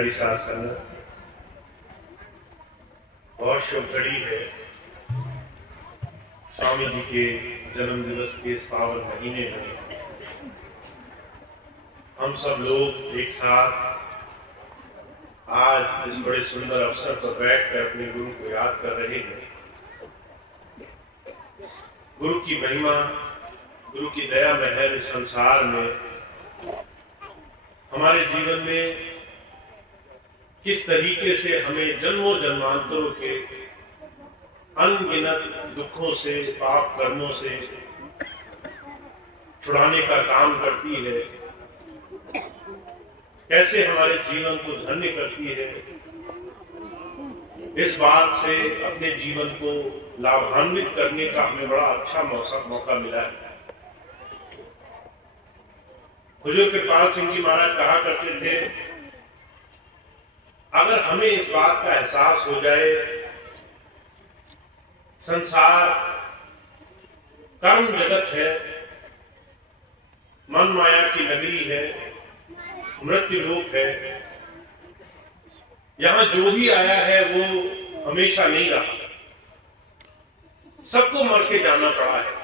प्यारी साथ संगत, बहुत शुभ घड़ी है। स्वामी जी के जन्म दिवस के इस पावन महीने में हम सब लोग एक साथ आज इस बड़े सुंदर अवसर पर बैठकर अपने गुरु को याद कर रहे हैं। गुरु की महिमा, गुरु की दया महल इस संसार में हमारे जीवन में किस तरीके से हमें जन्मों जन्मांतरों के अनगिनत दुखों से, पाप कर्मों से छुड़ाने का काम करती है, कैसे हमारे जीवन को धन्य करती है, इस बात से अपने जीवन को लाभान्वित करने का हमें बड़ा अच्छा मौका मिला है। हुजूर कृपाल सिंह जी महाराज कहा करते थे, अगर हमें इस बात का एहसास हो जाए संसार कर्म जगत है, मन माया की नगरी है, मृत्यु लोक है, यहां जो भी आया है वो हमेशा नहीं रहा, सबको मर के जाना पड़ा है।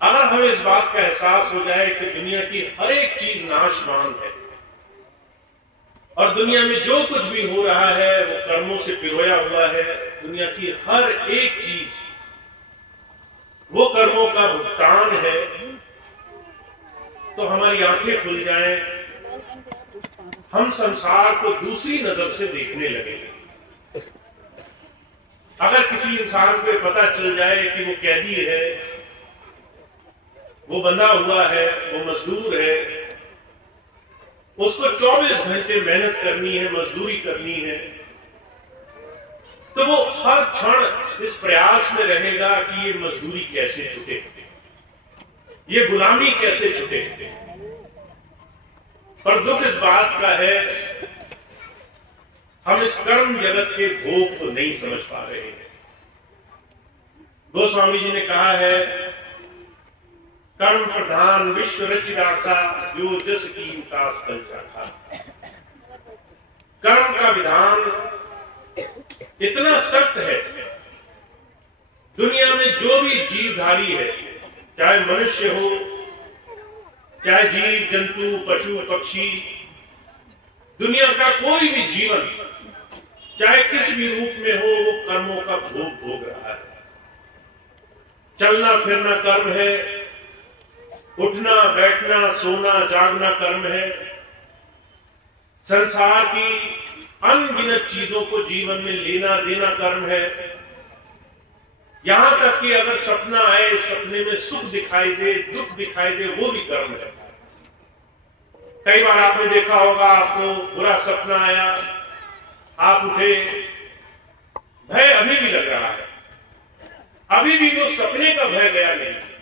अगर हमें इस बात का एहसास हो जाए कि दुनिया की हर एक चीज नाशवान है और दुनिया में जो कुछ भी हो रहा है वो कर्मों से पिरोया हुआ है, दुनिया की हर एक चीज वो कर्मों का भुगतान है, तो हमारी आंखें खुल जाएं, हम संसार को दूसरी नजर से देखने लगेंगे। अगर किसी इंसान को पता चल जाए कि वो कैदी है, वो बंधा हुआ है, वो मजदूर है, उसको 24 घंटे मेहनत करनी है, मजदूरी करनी है, तो वो हर क्षण इस प्रयास में रहेगा कि ये मजदूरी कैसे छूटे, ये गुलामी कैसे छूटे। पर दुख इस बात का है, हम इस कर्म जगत के भोग को नहीं समझ पा रहे हैं। गोस्वामी जी ने कहा है, कर्म प्रधान विश्व रच राखा, जो जस की उतास फल चाखा। कर्म का विधान इतना सख्त है, दुनिया में जो भी जीवधारी है, चाहे मनुष्य हो, चाहे जीव जंतु, पशु पक्षी, दुनिया का कोई भी जीवन चाहे किस भी रूप में हो, वो कर्मों का भोग रहा है। चलना फिरना कर्म है, उठना बैठना सोना जागना कर्म है, संसार की अनगिनत चीजों को जीवन में लेना देना कर्म है। यहां तक कि अगर सपना आए, सपने में सुख दिखाई दे, दुख दिखाई दे, वो भी कर्म है। कई बार आपने देखा होगा, आपको बुरा सपना आया, आप उठे, भय अभी भी लग रहा है, अभी भी वो सपने का भय गया नहीं।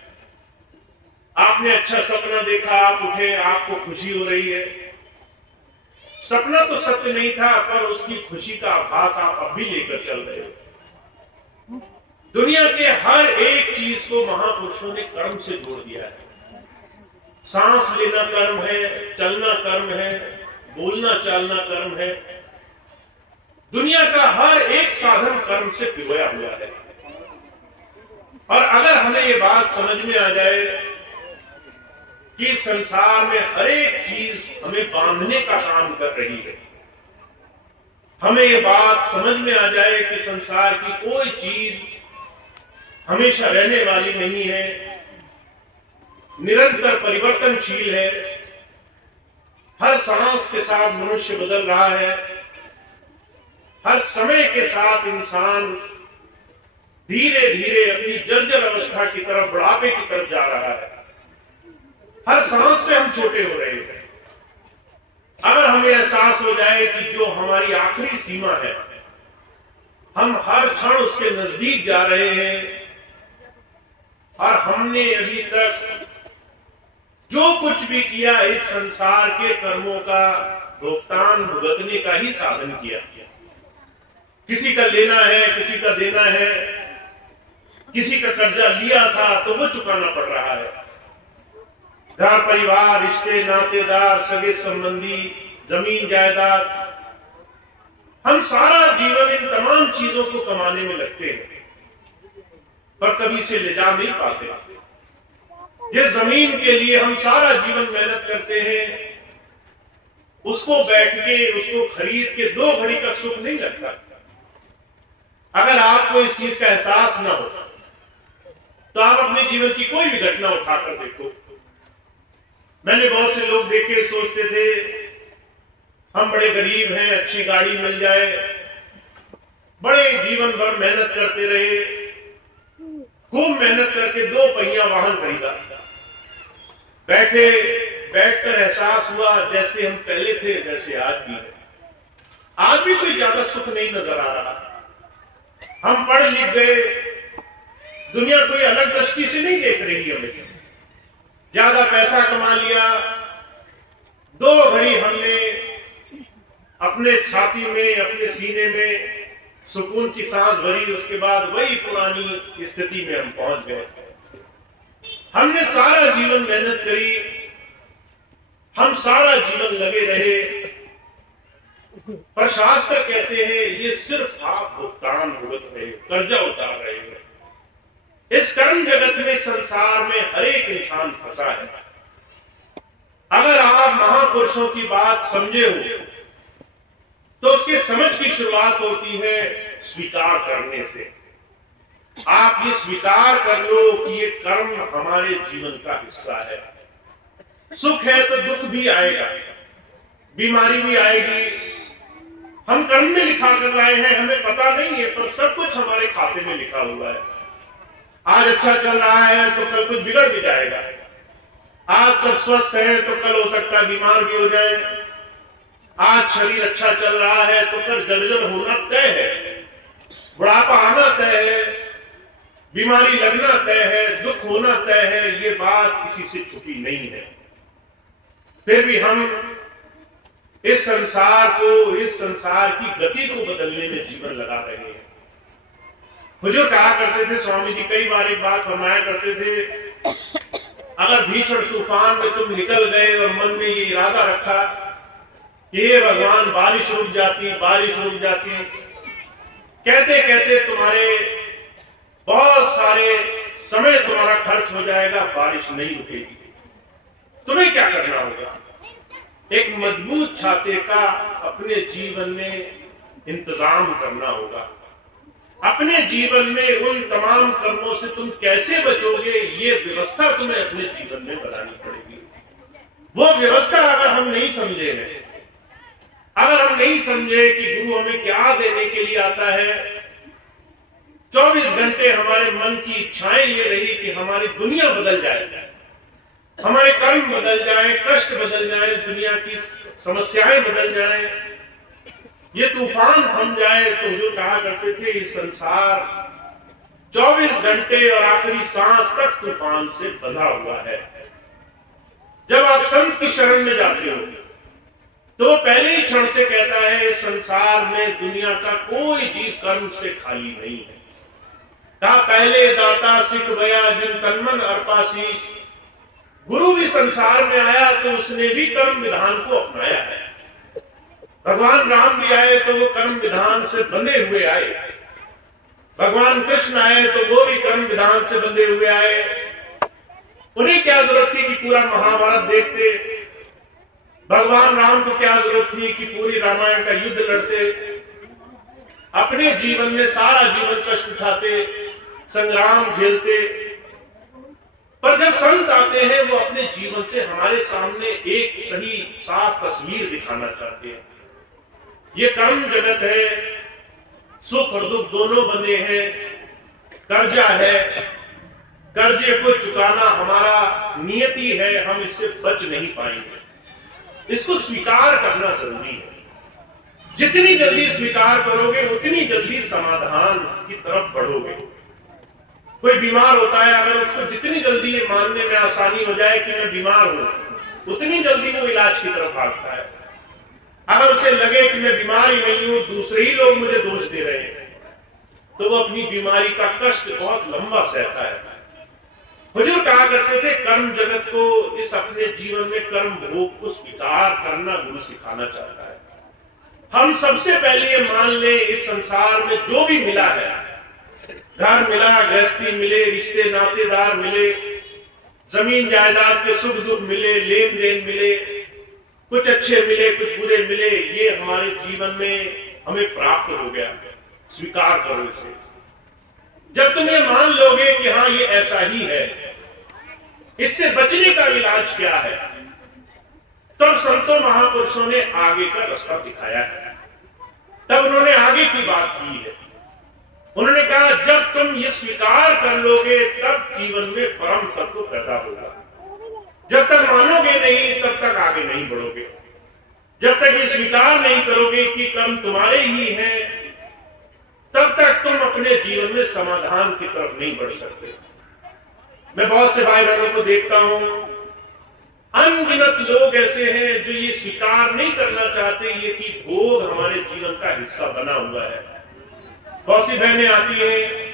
आपने अच्छा सपना देखा, आप उठे, आपको खुशी हो रही है, सपना तो सत्य नहीं था, पर उसकी खुशी का आभास आप अब भी लेकर चल रहे हो। दुनिया के हर एक चीज को महापुरुषों ने कर्म से जोड़ दिया है। सांस लेना कर्म है, चलना कर्म है, बोलना चालना कर्म है, दुनिया का हर एक साधन कर्म से पिरोया हुआ है। और अगर हमें ये बात समझ में आ जाए कि संसार में हर एक चीज हमें बांधने का काम कर रही है, हमें ये बात समझ में आ जाए कि संसार की कोई चीज हमेशा रहने वाली नहीं है, निरंतर परिवर्तनशील है, हर सांस के साथ मनुष्य बदल रहा है, हर समय के साथ इंसान धीरे धीरे अपनी जर्जर अवस्था की तरफ, बुढ़ापे की तरफ जा रहा है, हर सांस से हम छोटे हो रहे हैं। अगर हमें एहसास हो जाए कि जो हमारी आखिरी सीमा है, हम हर क्षण उसके नजदीक जा रहे हैं और हमने अभी तक जो कुछ भी किया इस संसार के कर्मों का भुगतान भुगतने का ही साधन किया। किसी का लेना है, किसी का देना है, किसी का कर्जा लिया था तो वो चुकाना पड़ रहा है। घर परिवार, रिश्ते नातेदार, सगे संबंधी, जमीन जायदाद, हम सारा जीवन इन तमाम चीजों को कमाने में लगते हैं, पर कभी से ले जा नहीं पाते। जिस जमीन के लिए हम सारा जीवन मेहनत करते हैं, उसको बैठ के, उसको खरीद के 2 घड़ी का सुख नहीं लगता। अगर आपको इस चीज का एहसास ना हो तो आप अपने जीवन की कोई भी घटना उठाकर देखो। मैंने बहुत से लोग देखे, सोचते थे हम बड़े गरीब हैं, अच्छी गाड़ी मिल जाए, बड़े जीवन भर मेहनत करते रहे, खूब मेहनत करके 2 पहिया वाहन खरीदा, बैठकर एहसास हुआ जैसे हम पहले थे वैसे आज भी है। आज भी कोई ज्यादा सुख नहीं नजर आ रहा। हम पढ़ लिख गए, दुनिया कोई अलग दृष्टि से नहीं देख रही हमें। ज्यादा पैसा कमा लिया, 2 घड़ी हमने अपने छाती में, अपने सीने में सुकून की सांस भरी, उसके बाद वही पुरानी स्थिति में हम पहुंच गए। हमने सारा जीवन मेहनत करी, हम सारा जीवन लगे रहे, पर शास्त्र कहते हैं ये सिर्फ आप भुगतान भुगत रहे, कर्जा उतार रहे हैं। इस कर्म जगत में, संसार में हर एक इंसान फंसा है। अगर आप महापुरुषों की बात समझे हो तो उसके समझ की शुरुआत होती है स्वीकार करने से। आप ये स्वीकार कर लो कि ये कर्म हमारे जीवन का हिस्सा है। सुख है तो दुख भी आएगा, बीमारी भी आएगी। हम कर्म में लिखा कर लाए हैं, हमें पता नहीं है, पर सब कुछ हमारे खाते में लिखा हुआ है। आज अच्छा चल रहा है तो कल कुछ बिगड़ भी जाएगा। आज सब स्वस्थ है तो कल हो सकता है बीमार भी हो जाए। आज शरीर अच्छा चल रहा है तो कल जर्जर होना तय है, बुढ़ापा आना तय है, बीमारी लगना तय है, दुख होना तय है। ये बात किसी से छुपी नहीं है। फिर भी हम इस संसार को, इस संसार की गति को बदलने में जीवन लगा रहे हैं। हुजूर कहा करते थे, स्वामी जी कई बार एक बात फरमाया करते थे, अगर भीषण तूफान में तुम निकल गए और मन में ये इरादा रखा कि हे भगवान बारिश रुक जाती, बारिश रुक जाती, कहते कहते तुम्हारे बहुत सारे समय तुम्हारा खर्च हो जाएगा, बारिश नहीं रुकेगी। तुम्हें क्या करना होगा? एक मजबूत छाते का अपने जीवन में इंतजाम करना होगा। अपने जीवन में उन तमाम कर्मों से तुम कैसे बचोगे, ये व्यवस्था तुम्हें अपने जीवन में बनानी पड़ेगी। वो व्यवस्था अगर हम नहीं समझे हैं, अगर हम नहीं समझे कि गुरु हमें क्या देने के लिए आता है, 24 घंटे हमारे मन की इच्छाएं ये रही कि हमारी दुनिया बदल जाए, हमारे कर्म बदल जाए, कष्ट बदल जाए, दुनिया की समस्याएं बदल जाए, ये तूफान थम जाए, तो जो कहा करते थे इस संसार 24 घंटे और आखिरी सांस तक तूफान से बंधा हुआ है। जब आप संत की शरण में जाते हो तो वो पहले ही क्षण से कहता है संसार में दुनिया का कोई जीव कर्म से खाली नहीं है। ता पहले दाता सिख गया जिन तन्मन अर्पाशीष। गुरु भी संसार में आया तो उसने भी कर्म विधान को अपनाया है। भगवान राम भी आए तो वो कर्म विधान से बंधे हुए आए। भगवान कृष्ण आए तो वो भी कर्म विधान से बंधे हुए आए। उन्हें क्या जरूरत थी कि पूरा महाभारत देखते? भगवान राम को क्या जरूरत थी कि पूरी रामायण का युद्ध लड़ते? अपने जीवन में सारा जीवन कष्ट उठाते, संग्राम झेलते। पर जब संत आते हैं वो अपने जीवन से हमारे सामने एक सही साफ तस्वीर दिखाना चाहते हैं। ये कर्म जगत है, सुख और दुख दोनों बंधे हैं, कर्जा है, कर्जे को चुकाना हमारा नियति है, हम इससे बच नहीं पाएंगे। इसको स्वीकार करना जरूरी है। जितनी जल्दी स्वीकार करोगे उतनी जल्दी समाधान की तरफ बढ़ोगे। कोई बीमार होता है, अगर उसको जितनी जल्दी ये मानने में आसानी हो जाए कि मैं बीमार हूं, उतनी जल्दी वो इलाज की तरफ भागता है। अगर उसे लगे कि मैं बीमार ही नहीं हूं, दूसरे ही लोग मुझे दोष दे रहे हैं, तो वो अपनी बीमारी का कष्ट बहुत लंबा सहता है। हुजूर कहा करते थे कर्म जगत को इस अपने जीवन में कर्म भोग को स्वीकार करना गुरु सिखाना चाहता है। हम सबसे पहले ये मान ले इस संसार में जो भी मिला है, घर मिला, गृहस्थी मिले, रिश्ते नातेदार मिले, जमीन जायदाद के सुख दुख मिले, लेन देन मिले, कुछ अच्छे मिले कुछ बुरे मिले, ये हमारे जीवन में हमें प्राप्त हो गया। स्वीकार करो इसे। जब तुम ये मान लोगे कि हाँ ये ऐसा ही है, इससे बचने का इलाज क्या है, तब संतों महापुरुषों ने आगे का रास्ता दिखाया है। तब उन्होंने आगे की बात की है। उन्होंने कहा जब तुम ये स्वीकार कर लोगे तब जीवन में परम तत्व पैदा होगा। जब तक मानोगे नहीं तब तक आगे नहीं बढ़ोगे। जब तक ये स्वीकार नहीं करोगे कि कर्म तुम्हारे ही हैं, तब तक तुम अपने जीवन में समाधान की तरफ नहीं बढ़ सकते। मैं बहुत से भाई बहनों को देखता हूं, अनगिनत लोग ऐसे हैं जो ये स्वीकार नहीं करना चाहते ये कि भोग हमारे जीवन का हिस्सा बना हुआ है। बहुत सी बहनें आती हैं,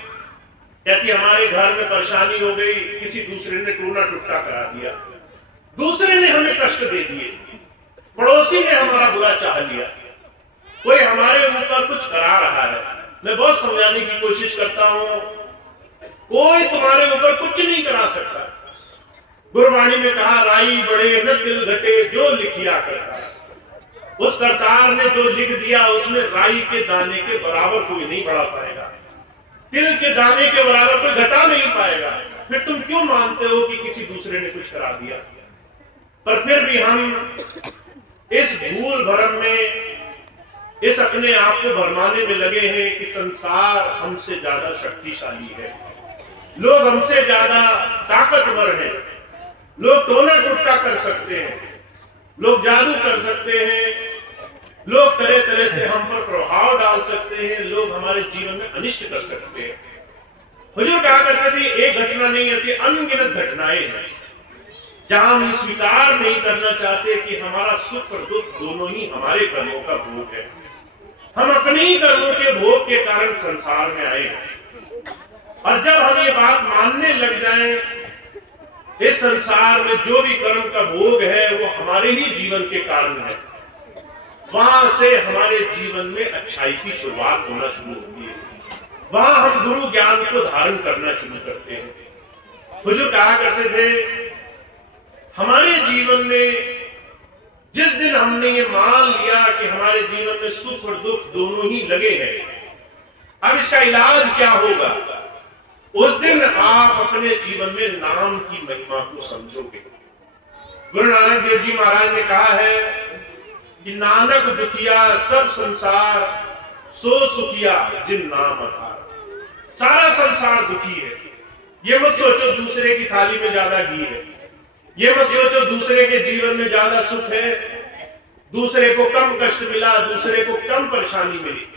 कहती हमारे घर में परेशानी हो गई, किसी दूसरे ने टूना टुट्टा करा दिया, दूसरे ने हमें कष्ट दे दिए, पड़ोसी ने हमारा बुरा चाह लिया, कोई हमारे ऊपर कुछ करा रहा है। मैं बहुत समझाने की कोशिश करता हूं, कोई तुम्हारे ऊपर कुछ नहीं करा सकता। गुरबाणी में कहा राई बढ़े न तिल घटे जो लिखिया करता। उस करतार ने जो लिख दिया उसमें राई के दाने के बराबर कोई नहीं बढ़ा पाएगा, तिल के दाने के बराबर कोई घटा नहीं पाएगा। फिर तुम क्यों मानते हो कि किसी दूसरे ने कुछ करा दिया? पर फिर भी हम इस भूल भरम में, इस अपने आप को भरमाने में लगे हैं कि संसार हमसे ज्यादा शक्तिशाली है, लोग हमसे ज्यादा ताकतवर हैं, लोग टोना टुट्टा कर सकते हैं, लोग जादू कर सकते हैं, लोग तरह तरह से हम पर प्रभाव डाल सकते हैं, लोग हमारे जीवन में अनिष्ट कर सकते हैं। हुजूर कहा करते थे एक घटना नहीं, ऐसी अनगिनत घटनाएं हैं जहां हम स्वीकार नहीं करना चाहते कि हमारा सुख और दुख दोनों ही हमारे कर्मों का भोग है। हम अपने ही कर्मों के भोग के कारण संसार में आए हैं। और जब हम ये बात मानने लग जाएं, इस संसार में जो भी कर्म का भोग है वो हमारे ही जीवन के कारण है, वहां से हमारे जीवन में अच्छाई की शुरुआत होना शुरू होती है। वहां हम गुरु ज्ञान को धारण करना शुरू करते हैं। हुजूर कहा करते थे हमारे जीवन में जिस दिन हमने ये मान लिया कि हमारे जीवन में सुख और दुख दोनों ही लगे हैं, अब इसका इलाज क्या होगा, उस दिन आप अपने जीवन में नाम की महिमा को समझोगे। गुरु नानक देव जी महाराज ने कहा है कि नानक दुखिया सब संसार सो सुखिया जिन नाम आधार। सारा संसार दुखी है। ये मत सोचो दूसरे की थाली में ज्यादा घी है, ये मत सोचो दूसरे के जीवन में ज्यादा सुख है, दूसरे को कम कष्ट मिला, दूसरे को कम परेशानी मिली।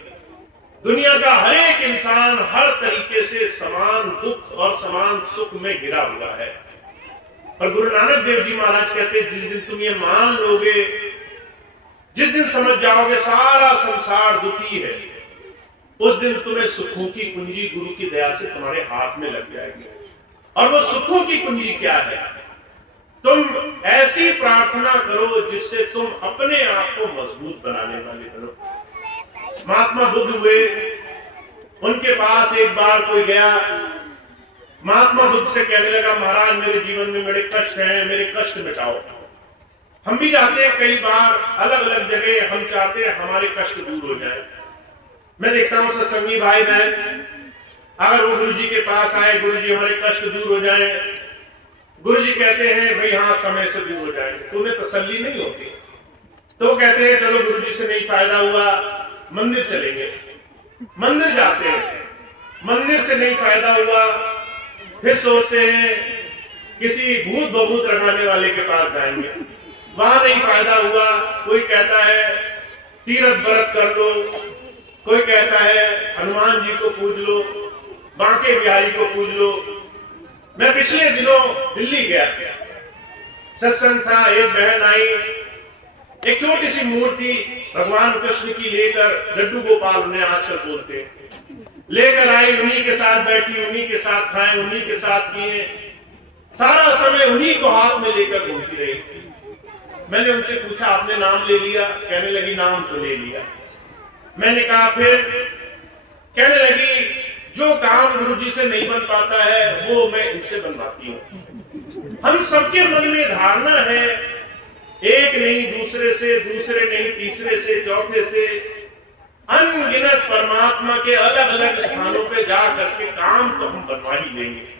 दुनिया का हर एक इंसान हर तरीके से समान दुख और समान सुख में घिरा हुआ है। और गुरु नानक देव जी महाराज कहते जिस दिन तुम ये मान लोगे, जिस दिन समझ जाओगे सारा संसार दुखी है, उस दिन तुम्हें सुखों की कुंजी गुरु की दया से तुम्हारे हाथ में लग जाएगी। और वो सुखों की कुंजी क्या है? तुम ऐसी प्रार्थना करो जिससे तुम अपने आप को मजबूत बनाने वाले बनो। महात्मा बुद्ध हुए, उनके पास एक बार कोई गया, महात्मा बुद्ध से कहने लगा महाराज मेरे जीवन में बड़े कष्ट हैं, मेरे कष्ट मिटाओ। हम भी चाहते हैं कई बार अलग अलग जगह हम चाहते हैं हमारे कष्ट दूर हो जाए। मैं देखता हूं सत्संगी भाई बहन अगर वो गुरु जी के पास आए, गुरु जी हमारे कष्ट दूर हो जाए, गुरु जी कहते हैं भाई हाँ समय से दूर हो जाएंगे, तुम्हें तसल्ली नहीं होती। तो कहते हैं चलो गुरु जी से नहीं फायदा हुआ, मंदिर चलेंगे। मंदिर जाते हैं, मंदिर से नहीं फायदा हुआ, फिर सोचते हैं किसी भूत बभूत रखाने वाले के पास जाएंगे, वहां नहीं फायदा हुआ। कोई कहता है तीर्थ व्रत कर लो, कोई कहता है हनुमान जी को पूज लो, बांके बिहारी को पूज लो। मैं पिछले दिनों दिल्ली गया, सत्संग था, एक बहन आई, एक छोटी सी मूर्ति भगवान कृष्ण की लेकर, लड्डू गोपाल उन्हें आजकल बोलते, लेकर आई, उन्हीं के साथ बैठी, उन्हीं के साथ खाए, उन्हीं के साथ पिए। सारा समय उन्हीं को हाथ में लेकर घूमती रही। मैंने उनसे पूछा आपने नाम ले लिया? कहने लगी नाम तो ले लिया। मैंने कहा फिर? कहने लगी जो काम गुरु जी से नहीं बन पाता है वो मैं इनसे बनवाती हूँ। हम सबके मन में धारणा है, एक नहीं दूसरे से, दूसरे नहीं तीसरे से, चौथे से, अनगिनत परमात्मा के अलग अलग स्थानों पे जा करके काम तो हम बनवा ही लेंगे।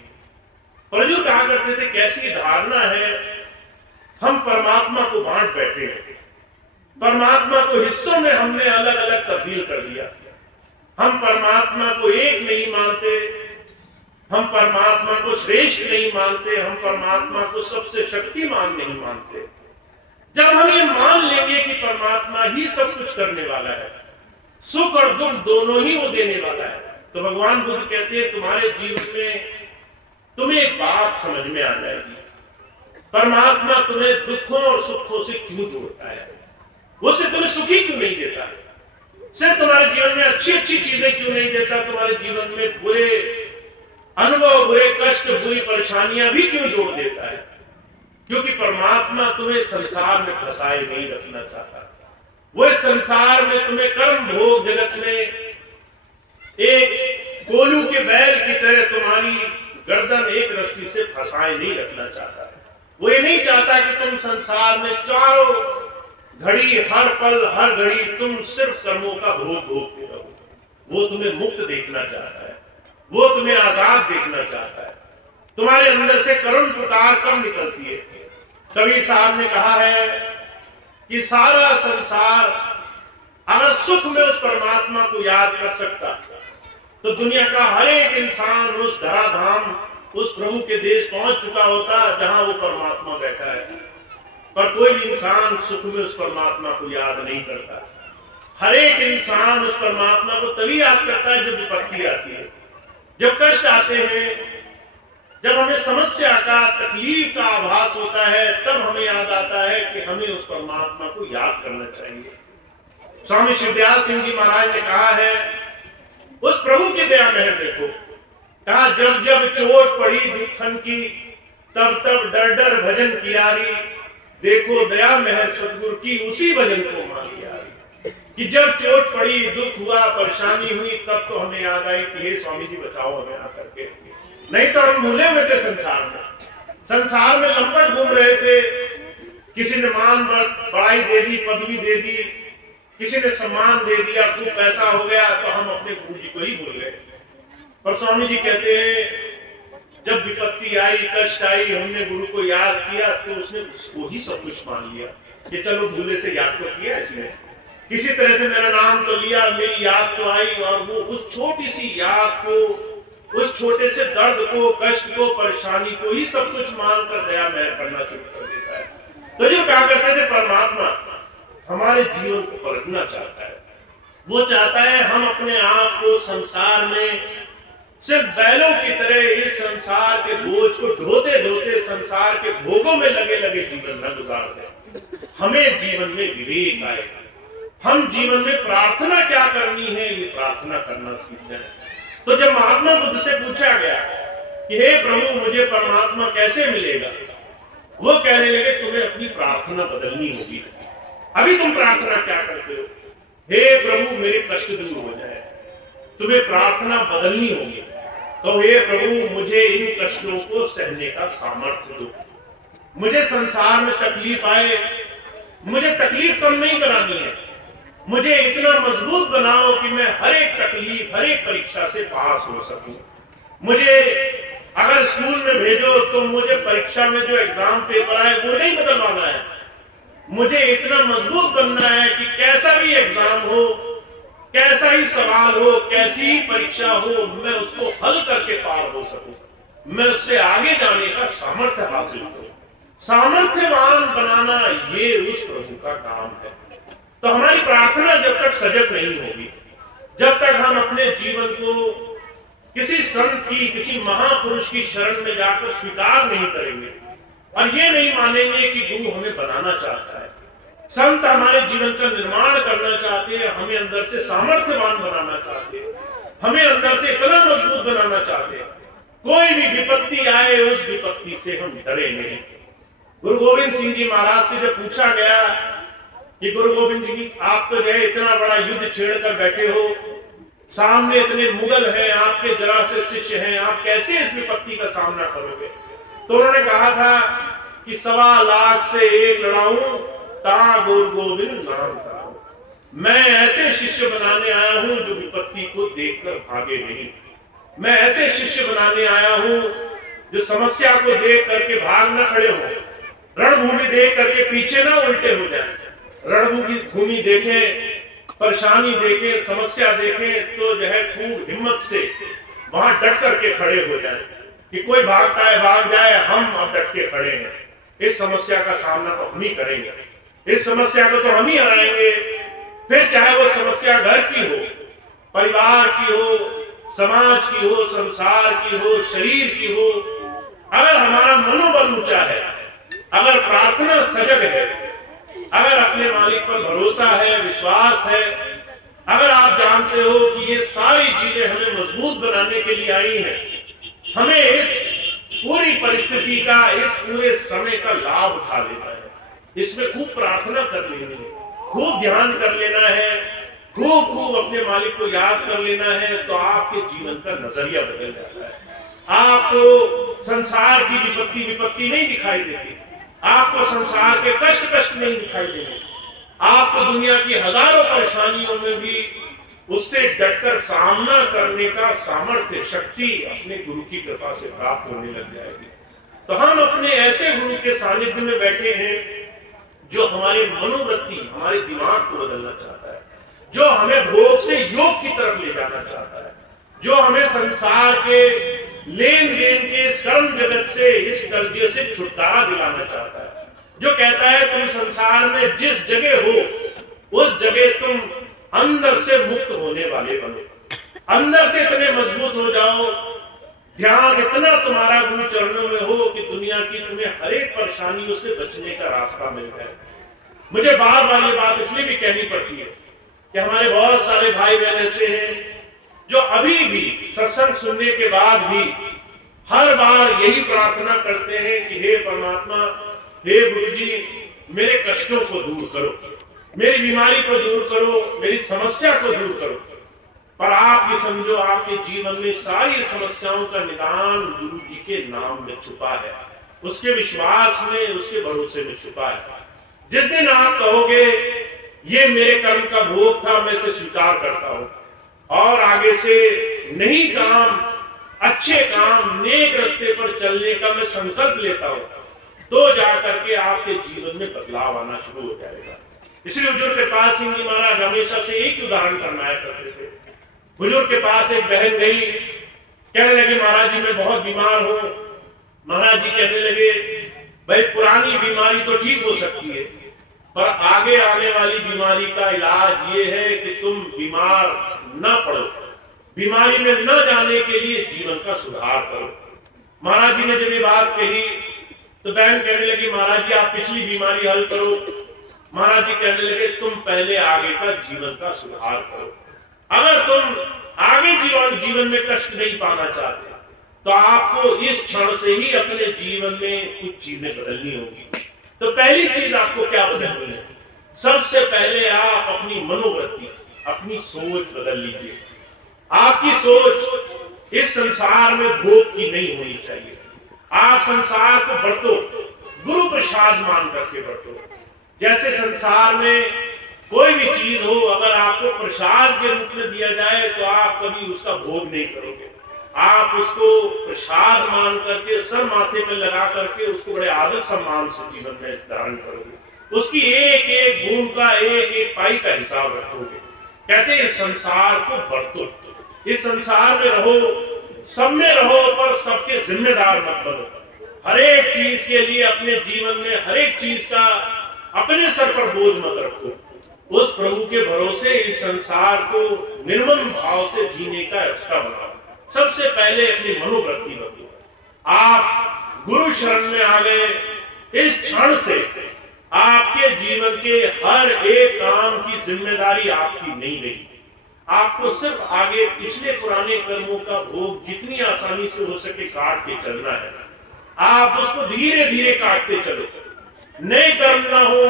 प्रभु कहा करते थे कैसी धारणा है, हम परमात्मा को बांट बैठे हैं, परमात्मा को हिस्सों में हमने अलग अलग तब्दील कर दिया। हम परमात्मा को एक नहीं मानते, हम परमात्मा को श्रेष्ठ नहीं मानते, हम परमात्मा को सबसे शक्तिमान नहीं मानते। जब हम ये मान लेंगे कि परमात्मा ही सब कुछ करने वाला है, सुख और दुख दोनों ही वो देने वाला है, तो भगवान बुद्ध कहते हैं तुम्हारे जीवन में तुम्हें एक बात समझ में आ जाएगी, परमात्मा तुम्हें दुखों और सुखों से क्यों जोड़ता है, वो सिर्फ तुम्हें सुखी क्यों नहीं देता, सिर्फ तुम्हारे जीवन में अच्छी अच्छी चीजें क्यों नहीं देता, तुम्हारे जीवन में बुरे अनुभव, बुरे कष्ट, बुरी परेशानियां भी क्यों जोड़ देता है? क्योंकि परमात्मा तुम्हें संसार में फंसाए नहीं रखना चाहता। वो इस संसार में तुम्हें कर्म भोग जगत में एक कोलू के बैल की तरह तुम्हारी गर्दन एक रस्सी से फंसाए नहीं रखना चाहता। वो ये नहीं चाहता कि तुम संसार में चारों घड़ी, हर पल, हर घड़ी तुम सिर्फ कर्मों का भोग भोगते रहो। वो तुम्हें मुक्त देखना चाहता है, वो तुम्हें आजाद देखना चाहता है। तुम्हारे अंदर से करुण पुकार कब निकलती है? कबीर साहब ने कहा है कि सारा संसार अगर सुख में उस परमात्मा को याद कर सकता तो दुनिया का हर एक इंसान उस धराधाम, उस प्रभु के देश पहुंच चुका होता जहां वो परमात्मा बैठा है। पर कोई भी इंसान सुख में उस परमात्मा को याद नहीं करता। हर एक इंसान उस परमात्मा को तभी याद करता है जब विपत्ति आती है, जब कष्ट आते हैं, जब हमें समस्या का, तकलीफ का आभास होता है, तब हमें याद आता है कि हमें उस परमात्मा को याद करना चाहिए। स्वामी शिवदयाल सिंह जी महाराज ने कहा है, उस प्रभु की दया मेहर देखो। कहा जब जब चोट पड़ी दुखन की, तब तब डर डर भजन कियारी, देखो दया मेहर सतगुरु की, उसी भजन को मान यारी। कि जब चोट पड़ी, दुख हुआ, परेशानी हुई, तब तो हमें याद आई कि हे स्वामी जी बचाओ हमें आकर के। नहीं तो हम भूले हुए थे संसार में, संसार में लंपट घूम रहे थे। किसी ने मान बड़ाई दे दी, पदवी दे दी, किसी ने सम्मान दे दिया, खूब पैसा हो गया, तो हम अपने गुरु जी को ही भूल गए। पर स्वामी जी कहते हैं जब विपत्ति आई, कष्ट आई, हमने गुरु को याद किया तो उसने उसको ही सब कुछ मान लिया कि चलो भूले से याद तो किया इसने, किसी तरह से मेरा नाम तो लिया, मेरी याद तो आई, और वो उस छोटी सी याद को, उस छोटे से दर्द को, कष्ट को, परेशानी को ही सब कुछ मानकर दया मेहर करना शुरू कर देता है। तो जो क्या करते थे, परमात्मा हमारे जीवन को पलटना चाहता है। वो चाहता है हम अपने आप को संसार में सिर्फ बैलों की तरह इस संसार के बोझ को ढोते ढोते संसार के भोगों में लगे लगे जीवन न गुजार दें। हमें जीवन में विवेक आए, हम जीवन में प्रार्थना क्या करनी है ये प्रार्थना करना सीखें। तो जब महात्मा बुद्ध से पूछा गया कि हे प्रभु मुझे परमात्मा कैसे मिलेगा, वो कहने लगे तुम्हें अपनी प्रार्थना बदलनी होगी। अभी तुम प्रार्थना क्या करते हो, हे प्रभु मेरे कष्ट दूर हो जाए, तुम्हें प्रार्थना बदलनी होगी। तो हे प्रभु मुझे इन कष्टों को सहने का सामर्थ्य दो, मुझे संसार में तकलीफ आए, मुझे तकलीफ कम नहीं करानी है, मुझे इतना मजबूत बनाओ कि मैं हर एक तकलीफ, हर एक परीक्षा से पास हो सकूं। मुझे अगर स्कूल में भेजो तो मुझे परीक्षा में जो एग्जाम पेपर आए वो नहीं बदलवाना है, मुझे इतना मजबूत बनना है कि कैसा भी एग्जाम हो, कैसा ही सवाल हो, कैसी ही परीक्षा हो, मैं उसको हल करके पार हो सकूं, मैं उससे आगे जाने का सामर्थ्य हासिल करूं। सामर्थ्यवान बनाना ये उस प्रभु का काम है। तो हमारी प्रार्थना जब तक सजग नहीं होगी, जब तक हम अपने जीवन को किसी संत की, किसी महापुरुष की शरण में जाकर स्वीकार नहीं करेंगे और ये नहीं मानेंगे कि गुरु हमें बनाना चाहता है, संत हमारे जीवन का निर्माण करना चाहते हैं, हमें अंदर से सामर्थ्यवान बनाना चाहते हैं, हमें अंदर से इतना मजबूत बनाना चाहते हैं, कोई भी विपत्ति आए उस विपत्ति से हम डरे नहीं। गुरु गोविंद सिंह जी महाराज से जब पूछा गया कि गुरु गोविंद जी आप तो जो है इतना बड़ा युद्ध छेड़कर बैठे हो, सामने इतने मुगल हैं, आपके जरा से शिष्य हैं, आप कैसे इस विपत्ति का सामना करोगे? तो उन्होंने कहा था कि 1.25 लाख से एक लड़ाऊं ता गुरु गोविंद नाम का। मैं ऐसे शिष्य बनाने आया हूं जो विपत्ति को देखकर भागे नहीं। मैं ऐसे शिष्य बनाने आया हूं जो समस्या को देख करके भाग न खड़े हो, रणभूमि देख करके पीछे ना उल्टे हो जाए। रणभूमि देखें, परेशानी देखें, समस्या देखें तो जो है खूब हिम्मत से वहां डट करके खड़े हो जाए कि कोई भागता है भाग जाए, हम अब डट के खड़े हैं। इस समस्या का सामना तो हम ही करेंगे, इस समस्या को तो हम ही हराएंगे। फिर चाहे वो समस्या घर की हो, परिवार की हो, समाज की हो, संसार की हो, शरीर की हो, अगर हमारा मनोबल ऊंचा है, अगर प्रार्थना सजग है, अगर अपने मालिक पर भरोसा है, विश्वास है, अगर आप जानते हो कि ये सारी चीजें हमें मजबूत बनाने के लिए आई हैं, हमें इस पूरी परिस्थिति का, इस पूरे समय का लाभ उठा लेना है, इसमें खूब प्रार्थना कर लेनी है, खूब ध्यान कर लेना है, खूब अपने मालिक को याद कर लेना है, तो आपके जीवन का नजरिया बदल जाता है। आपको संसार की विपत्ति नहीं दिखाई देती, आपको संसार के कष्ट नहीं दिखाई देते, आपको दुनिया की हजारों परेशानियों में भी उससे डटकर सामना करने का सामर्थ्य, शक्ति अपने गुरु की कृपा से प्राप्त होने लग जाएगी। तो हम अपने ऐसे गुरु के सानिध्य में बैठे हैं जो हमारे मनोवृत्ति, हमारे दिमाग को बदलना चाहता है, जो हमें भोग से योग की तरफ ले जाना चाहता है, जो हमें संसार के लेन देन के इस कर्म जगत से, इस कर्ज से छुटकारा दिलाना चाहता है, जो कहता है तुम संसार में जिस जगह हो उस जगह तुम अंदर से मुक्त होने वाले बनो, अंदर से इतने मजबूत हो जाओ, ध्यान इतना तुम्हारा गुरु चरणों में हो कि दुनिया की तुम्हें हर एक परेशानियों से बचने का रास्ता मिल जाए। मुझे बार बार ये बात इसलिए भी कहनी पड़ती है कि हमारे बहुत सारे भाई बहन ऐसे हैं जो अभी भी सत्संग सुनने के बाद भी हर बार यही प्रार्थना करते हैं कि हे परमात्मा, हे गुरुजी, मेरे कष्टों को दूर करो, मेरी बीमारी को दूर करो, मेरी समस्या को दूर करो। पर आप ये समझो, आपके जीवन में सारी समस्याओं का निदान गुरु जी के नाम में छुपा है, उसके विश्वास में, उसके भरोसे में छुपा है। जिस दिन आप कहोगे ये मेरे कर्म का भोग था, मैं इसे स्वीकार करता हूं और आगे से नहीं काम, अच्छे काम, नेक रास्ते पर चलने का मैं संकल्प लेता हूं, तो जाकर के आपके जीवन में बदलाव आना शुरू हो जाएगा। इसलिए हुजूर कृपाल सिंह जी महाराज हमेशा से एक उदाहरण फरमाया करते थे। हुजूर के पास एक बहन गई, कहने लगी महाराज जी मैं बहुत बीमार हूं। महाराज जी कहने लगे भाई पुरानी बीमारी तो ठीक हो सकती है, पर आगे आने वाली बीमारी का इलाज ये है कि तुम बीमार न पड़ो, बीमारी में न जाने के लिए जीवन का सुधार करो। महाराज जी ने जब ये बात कही तो बहन कहने लगी महाराज जी आप पिछली बीमारी हल करो। महाराज जी कहने लगे तुम पहले आगे का जीवन का सुधार करो। अगर तुम आगे जीवन में कष्ट नहीं पाना चाहते तो आपको इस क्षण से ही अपने जीवन में कुछ चीजें बदलनी होगी। तो पहली चीज आपको क्या बदलनी है? सबसे पहले आप अपनी मनोवृत्ति, अपनी सोच बदल लीजिए। आपकी सोच इस संसार में भोग की नहीं होनी चाहिए। आप संसार को बरतो, गुरु प्रसाद मान करके बरतो। जैसे संसार में कोई भी चीज हो, अगर आपको प्रसाद के रूप में दिया जाए तो आप कभी उसका भोग नहीं करोगे। आप उसको प्रसाद मान करके, सर माथे पर लगा करके उसको बड़े आदर सम्मान से जीवन में धारण करोगे। उसकी एक एक बूंद का, एक एक पाई का हिसाब रखोगे। कहते हैं संसार को बरतो, इस संसार में रहो, सब में रहो, पर सबके जिम्मेदार मत बनो। हर एक चीज के लिए अपने जीवन में हर एक चीज का अपने सर पर बोझ मत रखो। उस प्रभु के भरोसे इस संसार को निर्मम भाव से जीने का रास्ता बनाओ। सबसे पहले अपनी मनोवृत्ति बदलो। आप गुरु शरण में आ गए, इस क्षण से आपके जीवन के हर एक काम की जिम्मेदारी आपकी नहीं रही। आपको सिर्फ आगे पिछले पुराने कर्मों का भोग जितनी आसानी से हो सके काट के चलना है। आप उसको धीरे धीरे काटते चलो, नए कर्म ना हो,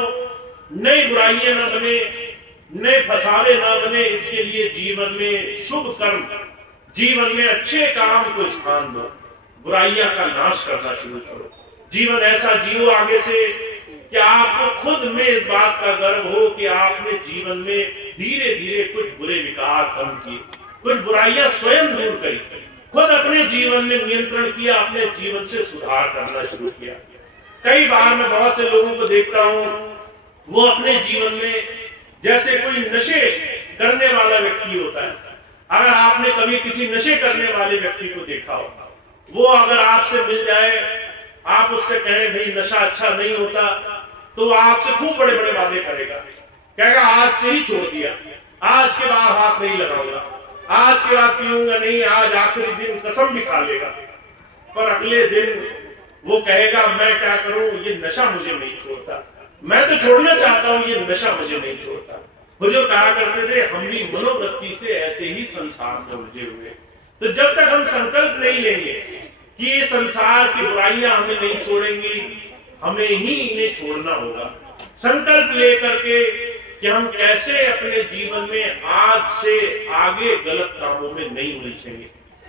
नई बुराइयां ना बने, नए फसावे ना बने। इसके लिए जीवन में शुभ कर्म, जीवन में अच्छे काम को स्थान दो, बुराइयां का नाश करना शुरू करो। जीवन ऐसा जियो आगे से कि आपको खुद में इस बात का गर्व हो कि आपने जीवन में धीरे धीरे कुछ बुरे विकार कम किए, कुछ बुराइयां स्वयं दूर करी, खुद अपने जीवन में नियंत्रण किया, अपने जीवन से सुधार करना शुरू किया। कई बार मैं बहुत से लोगों को देखता हूं, वो अपने जीवन में जैसे कोई नशे करने वाला व्यक्ति होता है। अगर आपने कभी किसी नशे करने वाले व्यक्ति को देखा हो, वो अगर आपसे मिल जाए, आप उससे कहें भाई नशा अच्छा नहीं होता, तो वो आपसे खूब बड़े बड़े वादे करेगा, कहेगा आज से ही छोड़ दिया, आज के बाद हाथ नहीं लगाऊंगा, आज के बाद पीऊंगा नहीं, आज आखिरी दिन कसम भी खा लेगा। पर अगले दिन वो कहेगा मैं क्या करूं, ये नशा मुझे नहीं छोड़ता, मैं तो छोड़ना चाहता हूं, ये नशा मुझे नहीं छोड़ता। हुजूर कहा करते थे हम भी मनोवृत्ति से ऐसे ही संसार में उलझे हुए। तो जब तक हम संकल्प नहीं लेंगे कि ये संसार की बुराइयां हमें नहीं छोड़ेंगी, हमें ही इन्हें छोड़ना होगा। संकल्प लेकर के कि हम कैसे अपने जीवन में आज से आगे गलत कामों में नहीं उलझेंगे।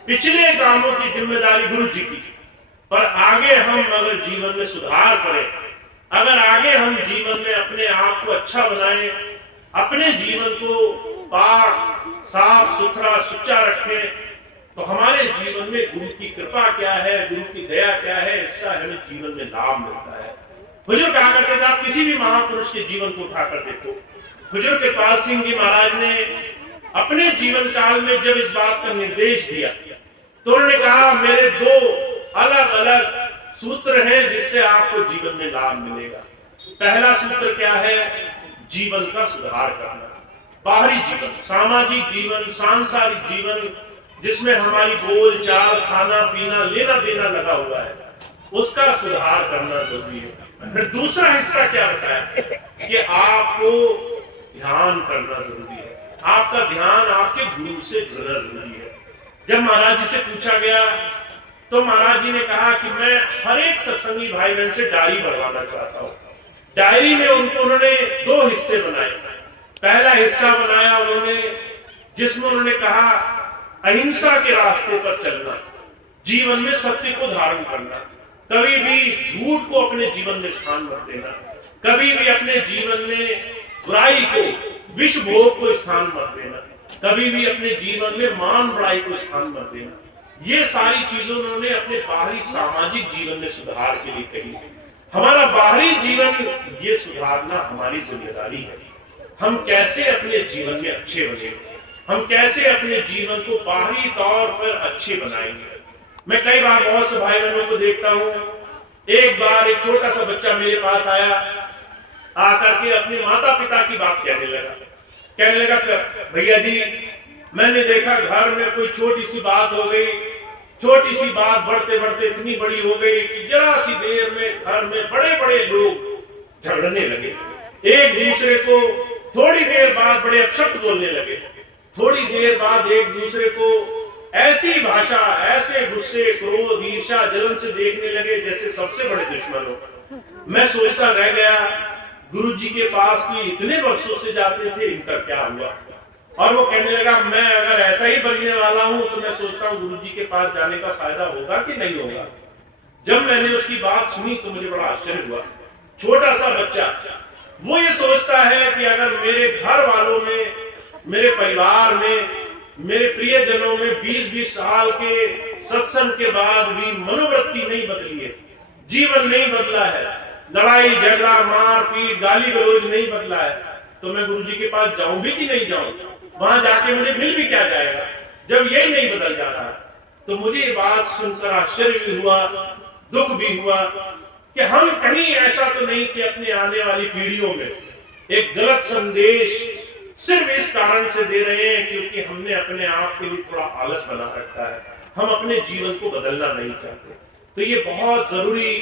पिछले कामों की जिम्मेदारी गुरु जी की, पर आगे हम अगर जीवन में सुधार करें, अगर आगे हम जीवन में अपने आप को अच्छा बनाएं, अपने जीवन को पाक साफ सुथरा सुच्चा रखें, तो हमारे जीवन में गुरु की कृपा क्या है, गुरु की दया क्या है, इसका हमें जीवन में लाभ मिलता है। हुजूर कहा करते थे आप किसी भी महापुरुष के जीवन को उठाकर देखो। हुजूर कृपाल सिंह जी महाराज ने अपने जीवन काल में जब इस बात का निर्देश दिया, तो उन्होंने कहा मेरे दो अलग अलग सूत्र हैं जिससे आपको जीवन में लाभ मिलेगा। पहला सूत्र क्या है, जीवन का सुधार करना। बाहरी जीवन, सामाजिक जीवन, सांसारिक जीवन जिसमें हमारी बोल चाल, खाना पीना, लेना देना लगा हुआ है, उसका सुधार करना जरूरी है। फिर दूसरा हिस्सा क्या बताया कि आपको ध्यान करना जरूरी है, आपका ध्यान आपके गुरु से जुड़ना जरूरी है। जब महाराज जी से पूछा गया तो महाराज जी ने कहा कि मैं हर एक सत्संगी भाई बहन से डायरी बनवाना चाहता हूँ। डायरी में उन्होंने दो हिस्से बनाए। पहला हिस्सा बनाया उन्होंने जिसमें उन्होंने कहा अहिंसा के रास्ते पर चलना, जीवन में सत्य को धारण करना, कभी भी झूठ को अपने जीवन में स्थान मत देना, कभी भी अपने जीवन में बुराई को, विष भोग को स्थान मत देना, कभी भी अपने जीवन में मान बुराई को स्थान मत देना। ये सारी चीजें उन्होंने अपने बाहरी सामाजिक जीवन में सुधार के लिए कही। हमारा बाहरी जीवन ये सुधारना हमारी जिम्मेदारी है। हम कैसे अपने जीवन में अच्छे बने, हम कैसे अपने जीवन को बाहरी तौर पर अच्छे बनाएंगे। मैं कई बार बहुत से भाई बहनों को देखता हूँ। एक बार एक छोटा सा बच्चा मेरे पास आया, आकर के अपने माता पिता की बात कहने लगा भैया जी मैंने देखा घर में कोई छोटी सी बात हो गई, छोटी सी बात बढ़ते बढ़ते इतनी बड़ी हो गई कि जरा सी देर में घर में बड़े बड़े लोग झगड़ने लगे, एक दूसरे को थोड़ी देर बाद बड़े अपशब्द बोलने लगे, थोड़ी देर बाद एक दूसरे को ऐसी भाषा, ऐसे गुस्से, क्रोध, ईर्ष्या, जलन से देखने लगे जैसे सबसे बड़े दुश्मन हो। मैं सोचता रह गया गुरु जी के पास कि इतने वर्षों से जाते थे, इनका क्या हुआ। और वो कहने लगा मैं अगर ऐसा ही बनने वाला हूं तो मैं सोचता हूं गुरु जी के पास जाने का फायदा होगा कि नहीं होगा। जब मैंने उसकी बात सुनी तो मुझे बड़ा आश्चर्य हुआ। छोटा सा बच्चा वो ये सोचता है कि अगर मेरे घर वालों में, मेरे परिवार में, मेरे प्रियजनों में 20-20 साल के सत्संग के बाद भी मनोवृत्ति नहीं बदली है, जीवन नहीं बदला है, लड़ाई झगड़ा मार पीट गाली गलौज नहीं बदला है, तो मैं गुरु जी के पास जाऊं भी कि नहीं जाऊं, वहां जाके मुझे मिल भी क्या जाएगा जब यही नहीं बदल जा रहा। तो मुझे ये बात सुनकर आश्चर्य भी हुआ, दुख भी हुआ कि हम कहीं ऐसा तो नहीं कि अपने आने वाली पीढ़ियों में एक गलत संदेश सिर्फ इस कारण से दे रहे हैं क्योंकि हमने अपने आप के लिए थोड़ा आलस बना रखा है, हम अपने जीवन को बदलना नहीं चाहते। तो ये बहुत जरूरी,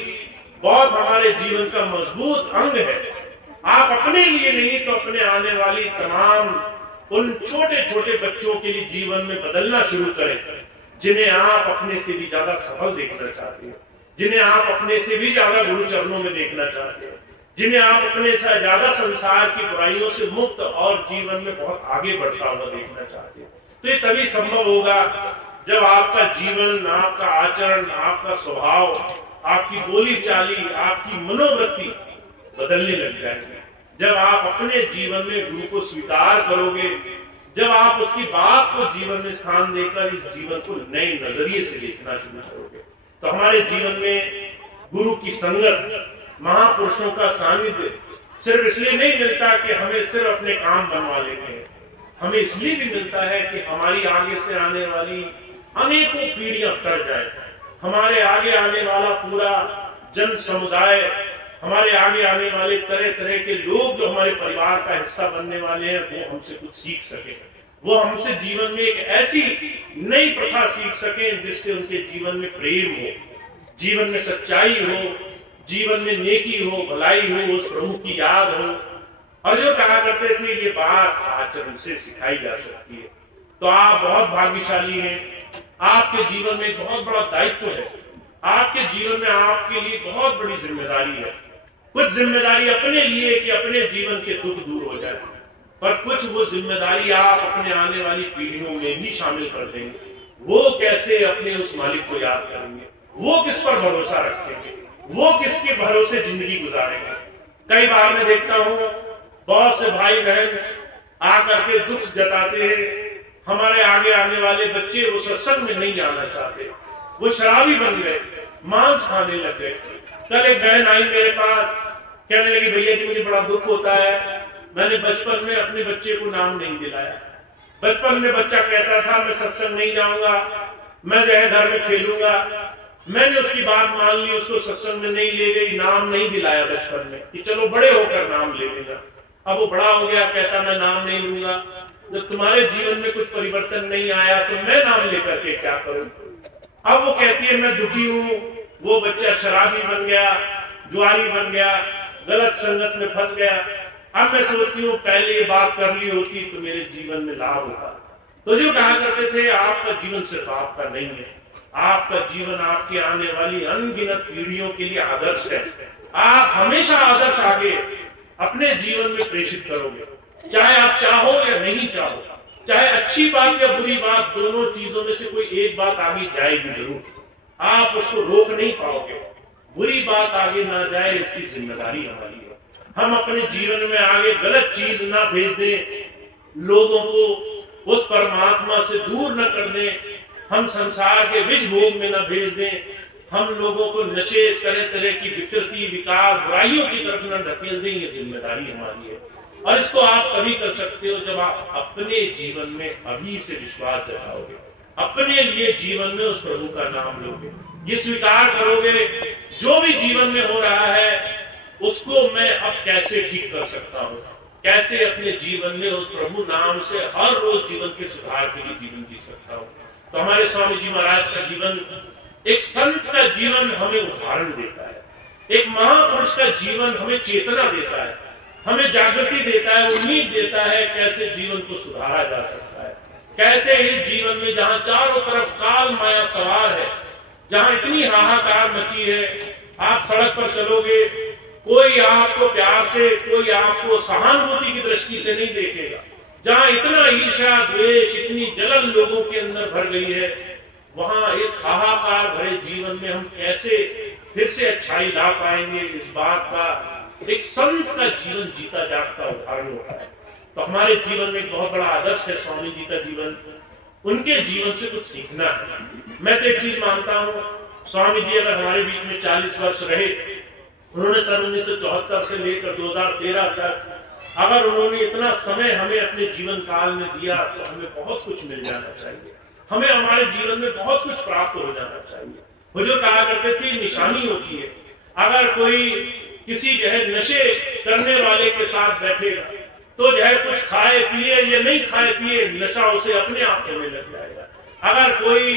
बहुत हमारे जीवन का मजबूत अंग है। आप अपने लिए नहीं तो अपने आने वाली तमाम उन छोटे छोटे बच्चों के लिए जीवन में बदलना शुरू करें जिन्हें आप अपने से भी ज्यादा सफल देखना चाहते हैं, जिन्हें आप अपने से भी ज्यादा गुरु चरणों में देखना चाहते हैं, जिन्हें आप अपने से ज्यादा संसार की बुराइयों से मुक्त और जीवन में बहुत आगे बढ़ता हुआ देखना चाहते हैं। तो ये तभी संभव होगा जब आपका जीवन, आपका आचरण, आपका स्वभाव, आपकी बोली चाली, आपकी मनोवृत्ति बदलने लग जाएगी। जब आप अपने जीवन में गुरु को स्वीकार करोगे, जब आप उसकी बात को जीवन में स्थान देकर इस जीवन को नए नजरिए से देखना शुरू करोगे, तो हमारे जीवन में गुरु की संगत, महापुरुषों का सानिध्य सिर्फ इसलिए नहीं मिलता कि हमें सिर्फ अपने काम बनवा लेते हैं, हमें इसलिए भी मिलता है कि हमारी आगे से आने वाली अनेकों पीढ़ियां तर जाए, हमारे आगे आने वाला पूरा जन समुदाय, हमारे आगे आने वाले तरह तरह के लोग जो हमारे परिवार का हिस्सा बनने वाले हैं, वो हमसे कुछ सीख सके, वो हमसे जीवन में एक ऐसी नई प्रथा सीख सके जिससे उनके जीवन में प्रेम हो, जीवन में सच्चाई हो, जीवन में नेकी हो, भलाई हो, उस प्रभु की याद हो। और जो कहा करते थे ये बात आचरण से सिखाई जा सकती है। तो आप बहुत भाग्यशाली हैं, आपके जीवन में एक बहुत बड़ा दायित्व है, आपके जीवन में आपके लिए बहुत बड़ी जिम्मेदारी है। कुछ जिम्मेदारी अपने लिए कि अपने जीवन के दुख दूर हो जाए, पर कुछ वो जिम्मेदारी आप अपने आने वाली पीढ़ियों में भी शामिल कर देंगे। वो कैसे अपने उस मालिक को याद करेंगे, वो किस पर भरोसा रखेंगे, वो किसके भरोसे जिंदगी गुजारेंगे। कई बार मैं देखता हूँ बहुत से भाई बहन आकर के दुख जताते हैं, हमारे आगे आने वाले बच्चे वो सत्संग में नहीं जाना चाहते, वो शराबी बन गए, मांस खाने लग गए। कल एक बहन आई मेरे पास, कहने लगी भैया जी मुझे बड़ा दुख होता है, मैंने बचपन में अपने बच्चे को नाम नहीं दिलाया। बचपन में बच्चा कहता था मैं सत्संग नहीं जाऊंगा, मैं जो है घर में खेलूंगा। मैंने उसकी बात मान ली, उसको सत्संग में नहीं ले गई, नाम नहीं दिलाया बचपन में कि चलो बड़े होकर नाम ले लेगा। अब वो बड़ा हो गया, कहता मैं नाम नहीं लूंगा। जब तुम्हारे जीवन में कुछ परिवर्तन नहीं आया तो मैं नाम लेकर के क्या करूं। अब वो कहती है मैं दुखी हूं। वो बच्चा शराबी बन गया, जुआरी बन गया, गलत संगत में फंस गया। अब मैं सोचती हूँ पहले ये बात कर ली होती तो मेरे जीवन में लाभ होता। तो जो कहा करते थे आपका जीवन सिर्फ आपका नहीं है, आपका जीवन आपके आने वाली अनगिनत पीढ़ियों के लिए आदर्श है। आप हमेशा आदर्श आगे अपने जीवन में प्रेषित करोगे, चाहे आप चाहो या नहीं चाहो, चाहे अच्छी बात या बुरी बात, दोनों चीजों में से कोई एक बात आगे जाएगी जरूर, आप उसको रोक नहीं पाओगे। बुरी बात आगे ना जाए इसकी जिम्मेदारी हमारी है। हम अपने जीवन में आगे गलत चीज ना भेज दें, लोगों को उस परमात्मा से दूर न कर दें, हम संसार के विष भोग में न भेज दें, हम लोगों को नशे, तरह तरह की विकृति, विकार, बुराइयों की तरफ न ढकेल दें। ये जिम्मेदारी हमारी है। और इसको आप तभी कर सकते हो जब आप अपने जीवन में अभी से विश्वास जताओगे, अपने लिए जीवन में उस प्रभु का नाम लोगे, ये स्वीकार करोगे जो भी जीवन में हो रहा है उसको मैं अब कैसे ठीक कर सकता हूँ, कैसे अपने जीवन में उस प्रभु नाम से हर रोज जीवन के सुधार के लिए जीवन जी सकता हूँ। तो हमारे स्वामी जी महाराज का जीवन, एक संत का जीवन हमें उदाहरण देता है, एक महापुरुष का जीवन हमें चेतना देता है, हमें जागृति देता है, उम्मीद देता है कैसे जीवन को सुधारा जा सकता है, कैसे इस जीवन में जहाँ चारों तरफ काल माया सवार है, जहाँ इतनी हाहाकार मची है, आप सड़क पर चलोगे कोई आपको प्यार से, कोई आपको सहानुभूति की दृष्टि से नहीं देखेगा। जहाँ इतना ईर्ष्या, द्वेष, इतनी जलन लोगों के अंदर भर गई है, वहां इस हाहाकार भरे जीवन में हम कैसे फिर से अच्छाई ला पाएंगे, इस बात का एक संत का जीवन जीता जागता उदाहरण होता है। तो हमारे जीवन में एक बहुत बड़ा आदर्श है स्वामी जी का जीवन, उनके जीवन से कुछ सीखना है। मैं तो एक चीज मानता हूँ, स्वामी जी अगर हमारे बीच में 40 वर्ष रहे, उन्होंने सन 1974 से लेकर 2013 तक अगर उन्होंने इतना समय हमें अपने जीवन काल में दिया तो हमें बहुत कुछ मिल जाना चाहिए, हमें हमारे जीवन में बहुत कुछ प्राप्त हो जाना चाहिए। हुजूर कहा करते थे निशानी होती है, अगर कोई किसी जो है नशे करने वाले के साथ बैठेगा तो जो है कुछ खाए पिए या नहीं खाए पिए, नशा उसे अपने आप होने लग जाएगा। अगर कोई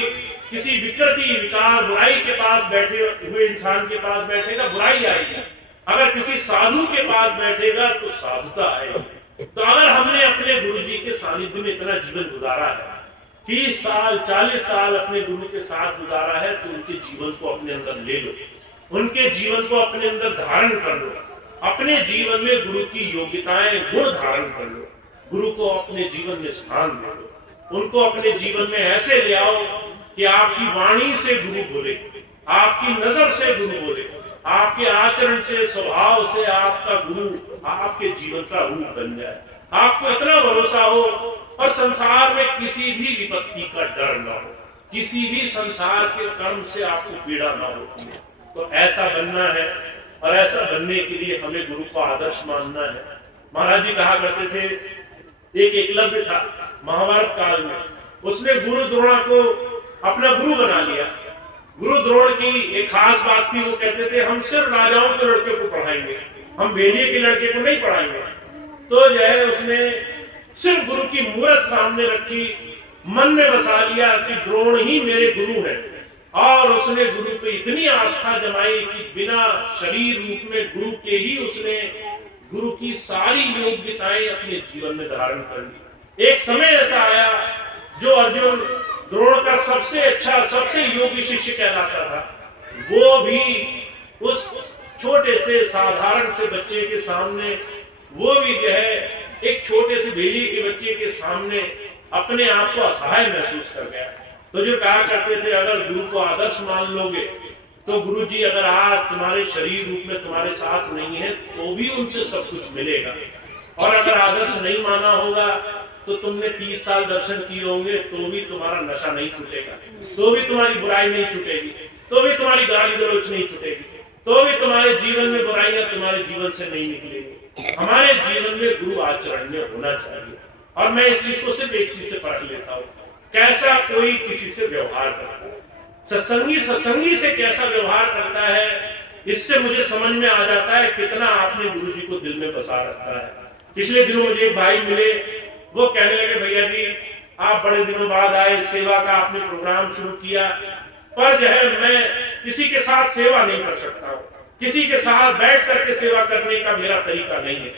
किसी विकृति, विकार, बुराई के पास बैठे हुए इंसान के पास बैठेगा, बुराई आएगी। अगर किसी साधु के पास बैठेगा तो साधुता आएगी। तो अगर हमने अपने गुरु जी के सानिध्य में इतना जीवन गुजारा है, 30 साल 40 साल अपने गुरु के साथ गुजारा है, तो उनके जीवन को अपने अंदर ले लो, उनके जीवन को अपने अंदर धारण कर लो, अपने जीवन में गुरु की योग्यताएं गुण धारण कर लो, गुरु को अपने जीवन में स्थान दे लो, उनको अपने जीवन में ऐसे ले आओ कि आपकी वाणी से गुरु बोले, आपकी नजर से गुरु बोले, आपके आचरण से, स्वभाव से आपका गुरु आपके जीवन का रूप बन जाए, आपको इतना भरोसा हो और संसार में किसी भी विपत्ति का डर ना हो, किसी भी संसार के कर्म से आपको पीड़ा ना होती है। तो ऐसा बनना है, और ऐसा बनने के लिए हमें गुरु को आदर्श मानना है। महाराज जी कहा करते थे, एक एकलव्य था महाभारत काल में, उसने गुरु द्रोण को अपना गुरु बना लिया। गुरु द्रोण की एक खास बात थी, वो कहते थे हम सिर्फ राजाओं के लड़के को पढ़ाएंगे, हम भेड़िए के लड़के को नहीं पढ़ाएंगे। तो जो है उसने सिर्फ गुरु की मूर्त सामने रखी, मन में बसा लिया कि द्रोण ही मेरे गुरु हैं, और उसने गुरु पे इतनी आस्था जमाई कि बिना शरीर रूप में गुरु के ही उसने गुरु की सारी योग्यताएं अपने जीवन में धारण कर ली। एक समय ऐसा आया जो अर्जुन द्रोण का सबसे अच्छा, सबसे योग्य शिष्य कहलाता था, वो भी उस छोटे से साधारण से बच्चे के सामने, वो भी जो है एक छोटे से भेड़िए के बच्चे के सामने अपने आप को असहाय महसूस कर गया। तो जो कहा करते थे, अगर गुरु को आदर्श मान लोगे तो गुरु जी अगर आज तुम्हारे शरीर रूप में तुम्हारे साथ नहीं है तो भी उनसे सब कुछ मिलेगा, और अगर आदर्श नहीं माना होगा तो तुमने 30 साल दर्शन किए होंगे तो भी तुम्हारा नशा नहीं छूटेगा, तो भी तुम्हारी बुराई नहीं छूटेगी, तो भी तुम्हारी गाली गलौच नहीं छूटेगी, तो भी तुम्हारे जीवन में बुराइयां तुम्हारे जीवन से नहीं निकलेगी। हमारे जीवन में गुरु आचरण में होना चाहिए। और मैं इस चीज को सिर्फ एक चीज से पढ़ लेता हूँ, कैसा कोई किसी से व्यवहार करता है, सत्संगी से कैसा व्यवहार करता है, इससे मुझे समझ में आ जाता है कितना आपने गुरु जी को दिल में बसा रखा है। पिछले दिनों मुझे एक भाई मिले, वो कहने लगे, भैया जी आप बड़े दिनों बाद आए, सेवा का आपने प्रोग्राम शुरू किया, पर जो है मैं किसी के साथ सेवा नहीं कर सकता हूँ, किसी के साथ बैठ करके सेवा करने का मेरा तरीका नहीं है।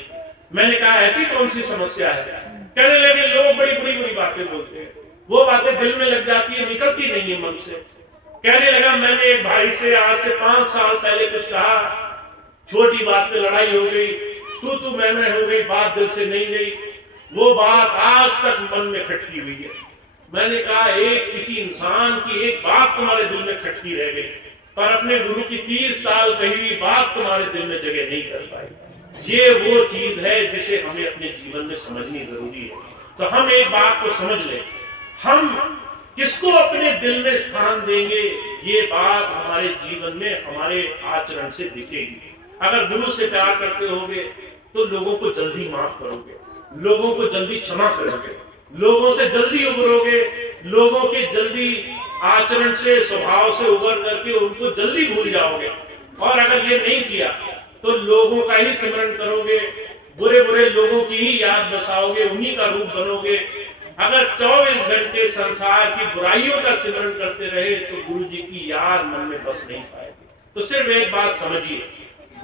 मैंने कहा ऐसी कौन सी समस्या है? कहने लगे लोग बड़ी बुरी बुरी बातें बोलते हैं, वो बातें दिल में लग जाती है, निकलती नहीं है मन से। कहने लगा मैंने एक भाई से आज से 5 साल पहले कुछ कहा, छोटी बात पे लड़ाई हो गई, तू मैं हो गई, बात दिल से नहीं गई, वो बात आज तक मन में खटकी हुई है। मैंने कहा एक किसी इंसान की एक बात तुम्हारे दिल में खटकी रह गई, पर अपने गुरु की 30 साल कही हुई बात तुम्हारे दिल में जगह नहीं कर पाई। ये वो चीज है जिसे हमें अपने जीवन में समझनी जरूरी है। तो हम एक बात को समझ लें, हम किसको अपने दिल में स्थान देंगे, ये बात हमारे जीवन में हमारे आचरण से दिखेगी। अगर गुरु से प्यार करते होगे तो लोगों को जल्दी माफ करोगे, लोगों को जल्दी क्षमा करोगे, लोगों से जल्दी उबरोगे, लोगों के जल्दी आचरण से, स्वभाव से उबर करके उनको जल्दी भूल जाओगे। और अगर ये नहीं किया तो लोगों का ही स्मरण करोगे, बुरे बुरे लोगों की ही याद बसाओगे, उन्हीं का रूप बनोगे। अगर 24 घंटे संसार की बुराइयों का स्मरण करते रहे तो गुरु जी की याद मन में बस नहीं पाएगी। तो सिर्फ एक बात समझिए,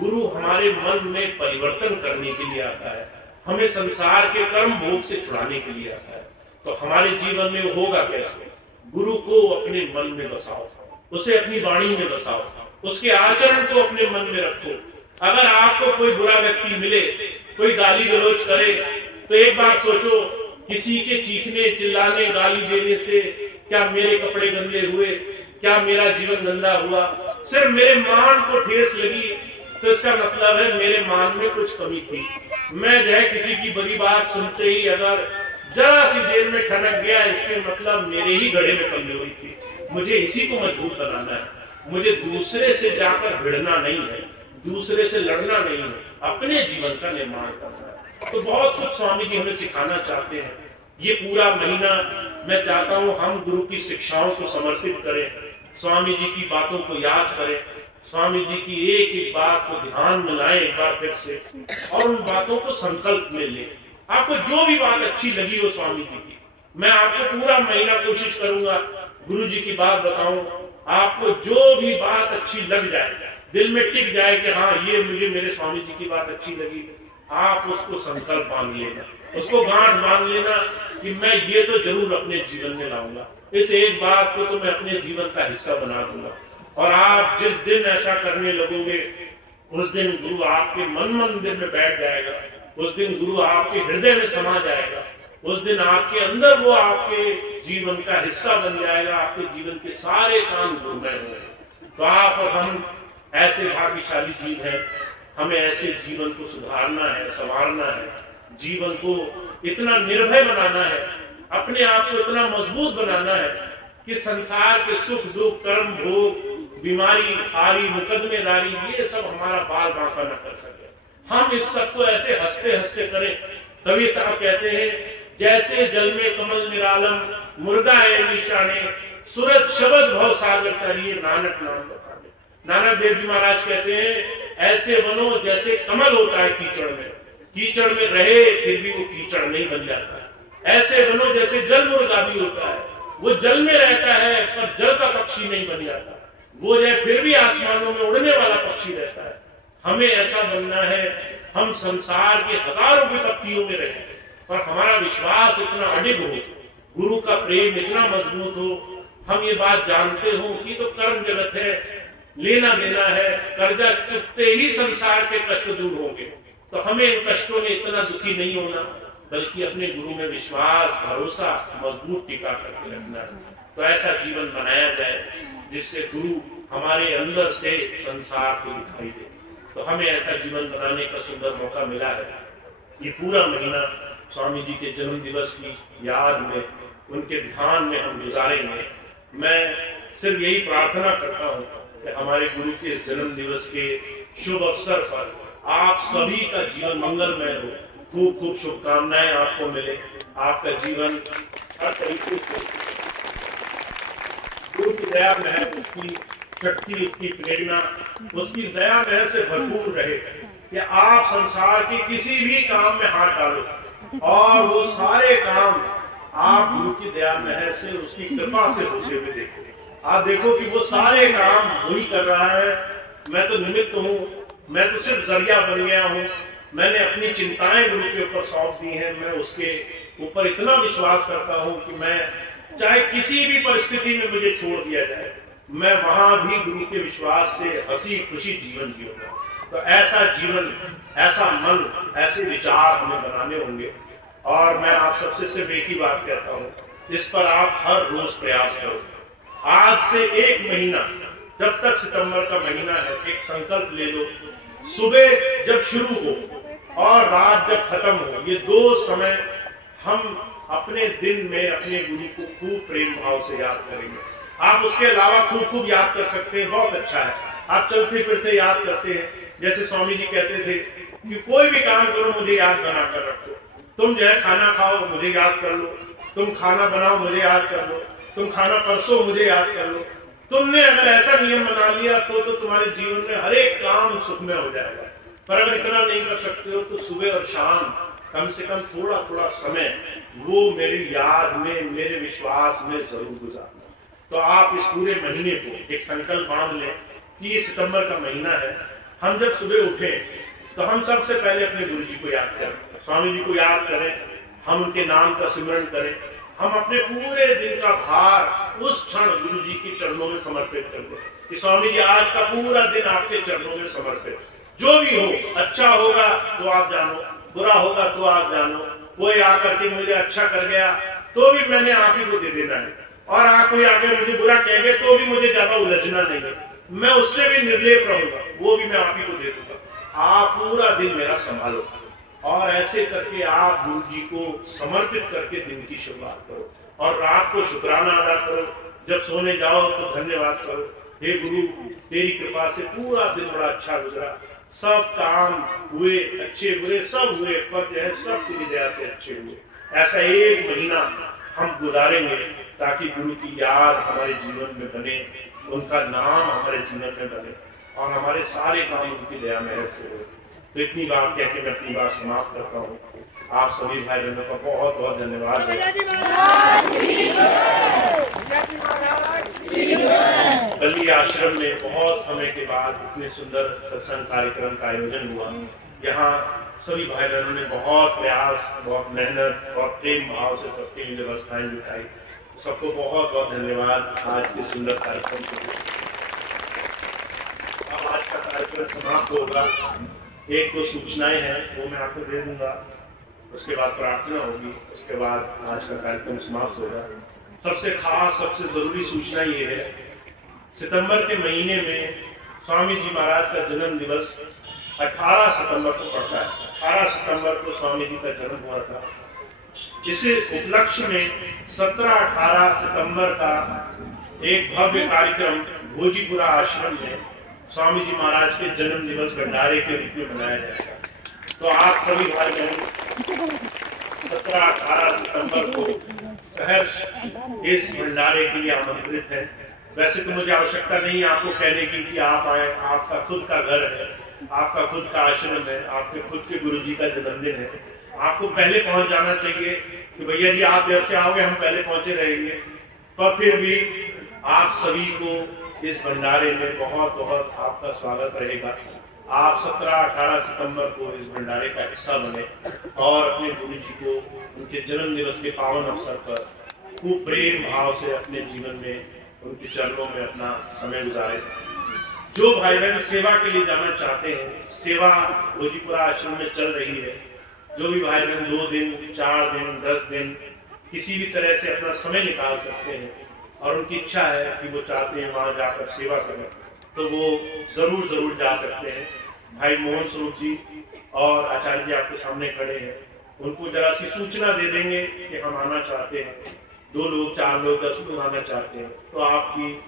गुरु हमारे मन में परिवर्तन करने के लिए आता है, हमें संसार के कर्म भोग से छुड़ाने के लिए आता है। तो हमारे जीवन में होगा कैसे? गुरु को अपने मन में बसाओ, उसे अपनी वाणी में बसाओ, उसके आचरण को अपने मन में रखो। अगर आपको कोई बुरा व्यक्ति मिले, कोई गाली गलौज करे, तो एक बात सोचो, किसी के चीखने, चिल्लाने, गाली देने से क्या मेरे कपड़े गंदे हुए, क्या मेरा जीवन गंदा हुआ? सिर्फ मेरे मान को ठेस लगी तो इसका मतलब है मेरे मान में कुछ कमी थी। मैं जो है किसी की बड़ी बात सुनते ही अगर जरा सी देर में ठनक गया, इसके मतलब मेरे ही गड़े में कमजोरी थी। मुझे इसी को मजबूत बनाना है, मुझे दूसरे से जाकर भिड़ना नहीं है, दूसरे से लड़ना नहीं है, अपने जीवन का निर्माण करना है। तो बहुत कुछ स्वामी जी हमें सिखाना चाहते हैं। ये पूरा महीना मैं चाहता हूँ हम गुरु की शिक्षाओं को समर्पित करें, स्वामी जी की बातों को याद करें, स्वामी जी की एक एक बात को ध्यान में लाएं एक बार फिर से, और उन बातों को संकल्प में लें। आपको जो भी बात अच्छी लगी हो स्वामी जी की, मैं आपको पूरा महीना कोशिश करूंगा गुरु जी की बात बताऊं, आपको जो भी बात अच्छी लग जाए, दिल में टिक जाए कि हाँ ये मुझे मेरे स्वामी जी की बात अच्छी लगी, आप उसको संकल्प बांध लेना, उसको गांठ बांध लेना कि मैं ये तो जरूर अपने जीवन में लाऊंगा, इस एक बात को तो मैं अपने जीवन का हिस्सा बना दूंगा। और आप जिस दिन ऐसा करने लगोगे उस दिन गुरु आपके मन मंदिर में बैठ जाएगा, उस दिन गुरु आपके हृदय में समा जाएगा, उस दिन आपके अंदर वो आपके जीवन का हिस्सा बन जाएगा, आपके जीवन के सारे काम गुरुमय होंगे। तो आप और हम ऐसे भाग्यशाली जीव हैं, हमें ऐसे जीवन को सुधारना है, संवारना है, जीवन को इतना निर्भय बनाना है, अपने आप को इतना मजबूत बनाना है कि संसार के सुख दुख कर्म भोग बीमारी हारी मुकदमेदारी ये सब हमारा बाल बांका न कर सके। हम इस सब को ऐसे हंसते हंसते करें। कवि साहब कहते हैं जैसे जल में कमल निरालम मुर्गा है निशाने सूरज शब्द भव सागर करिए नानक नाम बताने। नानक देव जी महाराज कहते हैं ऐसे बनो जैसे कमल होता है कीचड़ में रहे फिर भी वो कीचड़ नहीं बन जाता। ऐसे बनो जैसे जल मुर्गा भी होता है, वो जल में रहता है पर जल का पक्षी नहीं बन जाता, वो जो फिर भी आसमानों में उड़ने वाला पक्षी रहता है। हमें ऐसा बनना है, हम संसार के हजारों विपत्तियों में रहें पर हमारा विश्वास इतना अडिग हो, गुरु का प्रेम इतना मजबूत हो, हम ये बात जानते हो कि तो कर्म जगत है, लेना देना है, कर्जा चुकते ही संसार के कष्ट दूर होंगे। तो हमें इन कष्टों में इतना दुखी नहीं होना, बल्कि अपने गुरु में विश्वास भरोसा मजबूत टिका करके रखना है। तो ऐसा जीवन बनाया जाए जिससे गुरु हमारे अंदर से संसार को दिखाई दे। तो हमें ऐसा जीवन बनाने का सुंदर मौका मिला है। ये पूरा महीना स्वामी जी के जन्म दिवस की याद में, उनके ध्यान में हम गुजारेंगे। मैं सिर्फ यही प्रार्थना करता हूँ कि हमारे गुरु के इस जन्म दिवस के शुभ अवसर पर आप सभी का जीवन मंगलमय हो, खूब खूब शुभकामनाएं आपको मिले, आपका जीवन हर तरीके से गुरु की दया महर, उसकी शक्ति, उसकी प्रेरणा, उसकी दया महर से भरपूर रहे कि आप संसार के किसी भी काम में हाथ डालो और वो सारे काम आप गुरु की दया महर से, उसकी कृपा से होते हुए देखो। आप देखो कि वो सारे काम वही कर रहा है, मैं तो निमित्त हूँ, मैं तो सिर्फ जरिया बन गया हूँ। मैंने अपनी चिंताएं गुरु के ऊपर सौंप दी हैं, मैं उसके ऊपर इतना विश्वास करता हूँ कि मैं चाहे किसी भी परिस्थिति में मुझे छोड़ दिया जाए, मैं वहां भी गुरु के विश्वास से हंसी खुशी जीवन जीऊंगा। तो ऐसा जीवन, ऐसा मन, ऐसे विचार हमें बनाने होंगे। और मैं आप सबसे सिर्फ एक ही बात कहता हूँ, इस पर आप हर रोज प्रयास करो। आज से एक महीना, जब तक सितंबर का महीना है, एक संकल्प ले लो, सुबह जब शुरू हो और रात जब खत्म हो, ये दो समय हम अपने दिन में अपने गुरु को खूब प्रेम भाव से याद करेंगे। आप उसके अलावा खूब खूब याद कर सकते हैं, बहुत अच्छा है। आप चलते फिरते याद करते हैं, जैसे स्वामी जी कहते थे कि कोई भी काम करो मुझे याद बना कर रखो। तुम जो है खाना खाओ मुझे याद कर लो, तुम खाना बनाओ मुझे याद कर लो, तुम खाना परसो मुझे याद कर लो। तुमने अगर ऐसा नियम बना लिया तो तुम्हारे जीवन में हर एक काम सुखमय हो जाएगा। पर अगर इतना नहीं कर सकते हो तो सुबह और शाम कम से कम थोड़ा थोड़ा समय वो मेरी याद में, मेरे विश्वास में जरूर गुजारना। तो आप इस पूरे महीने को एक संकल्प बांध लें कि ये सितंबर का महीना है, हम जब सुबह उठें तो हम सबसे पहले अपने गुरु जी को याद करें, स्वामी जी को याद करें, हम उनके नाम का सिमरन करें, हम अपने पूरे दिन का भार उस क्षण गुरु जी के चरणों में समर्पित कर दें कि स्वामी जी आज का पूरा दिन आपके चरणों में समर्पित। जो भी हो, अच्छा होगा तो आप जानो, बुरा होगा तो आप जानो, कोई आकर के मुझे अच्छा कर गया तो भी मैंने आप ही को दे देना है, और कोई आकर मुझे बुरा कह गए तो भी मुझे ज्यादा उलझना नहीं है, मैं उससे भी निर्लेप रहूंगा, वो भी मैं आप ही को दे दूंगा। आप पूरा दिन मेरा संभालो। और ऐसे करके आप गुरु जी को समर्पित करके दिन की शुरुआत करो और रात को शुक्राना अदा करो। जब सोने जाओ तो धन्यवाद करो, हे गुरु तेरी कृपा से पूरा दिन बड़ा अच्छा गुजरा, सब काम हुए, अच्छे हुए, सब हुए, पर जो है सब तेरी दया से अच्छे हुए। ऐसा एक महीना हम गुजारेंगे ताकि गुरु की याद हमारे जीवन में बने, उनका नाम हमारे जीवन में बने और हमारे सारे काम उनकी दया महर से हो। तो इतनी बात कह के मैं अपनी बात समाप्त करता हूँ। आप सभी भाई बहनों का बहुत बहुत धन्यवाद। बल्ली आश्रम में बहुत समय के बाद इतने सुंदर सत्संग कार्यक्रम का आयोजन हुआ। यहाँ सभी भाई बहनों ने बहुत प्रयास, बहुत मेहनत, बहुत प्रेम भाव से सबके लिए व्यवस्थाएं जुटाई। सबको बहुत बहुत धन्यवाद आज के सुंदर कार्यक्रम के लिए। अब आज का कार्यक्रम समाप्त होगा। एक दो सूचनाएं हैं वो मैं आपको दे दूंगा, उसके बाद प्रार्थना होगी, उसके बाद आज का कार्यक्रम समाप्त होगा। सबसे खास, सबसे जरूरी सूचना ये है, सितंबर के महीने में स्वामी जी महाराज का जन्म दिवस 18 सितंबर को पड़ता है। 18 सितंबर को स्वामी जी का जन्म हुआ था। इस उपलक्ष्य में 17-18 सितंबर का एक भव्य कार्यक्रम भोजीपुरा आश्रम में स्वामी जी महाराज के जन्म दिवस भंडारे के रूप में मनाया जाएगा। तो आप सभी भाई बहन 17-18 सितंबर को सहर्ष इस भंडारे के लिए आमंत्रित हैं। वैसे तो मुझे आवश्यकता नहीं है आपको कहने की कि आप आए, आपका खुद का घर है, आपका खुद का आश्रम है, आपके खुद के गुरु जी का जन्मदिन है। आपको पहले पहुंच जाना चाहिए कि भैया जी आप देर से आओगे, हम पहले पहुंचे रहेंगे। पर फिर भी आप सभी को इस भंडारे में बहुत बहुत आपका स्वागत रहेगा। आप 17-18 सितंबर को इस भंडारे का हिस्सा बने और अपने गुरु जी को उनके जन्म दिवस के पावन अवसर पर खूब प्रेम भाव से अपने जीवन में उनके चरणों में अपना समय गुजारे। जो भाई बहन सेवा के लिए जाना चाहते हैं, सेवा भोजीपुरा आश्रम में चल रही है। जो भी भाई बहन 2 दिन, 4 दिन, 10 दिन किसी भी तरह से अपना समय निकाल सकते हैं और उनकी इच्छा है कि वो चाहते हैं वहां जाकर सेवा करें, तो वो जरूर जा सकते हैं। भाई मोहन स्वरूप जी और आचार्य जी आपके सामने खड़े हैं, उनको जरा सी सूचना दे देंगे कि हम आना चाहते हैं। 2 लोग, 4 लोग, 10 लोग आना चाहते हैं, तो आपकी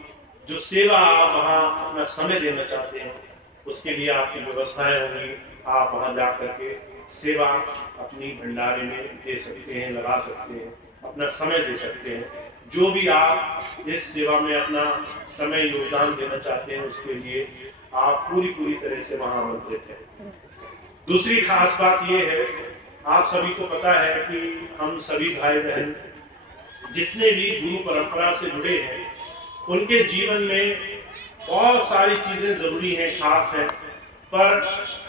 जो सेवा आप वहाँ अपना समय देना चाहते हैं उसके लिए आपकी व्यवस्थाएं होंगी। आप वहाँ जा करके सेवा अपनी भंडारे में दे सकते हैं, लगा सकते हैं, अपना समय दे सकते हैं। जो भी आप इस सेवा में अपना समय योगदान देना चाहते हैं उसके लिए आप पूरी तरह से वहां आमंत्रित हैं। दूसरी खास बात यह है, आप सभी को पता है कि हम सभी भाई बहन जितने भी गुरु परंपरा से जुड़े हैं उनके जीवन में बहुत सारी चीजें जरूरी हैं, खास हैं, पर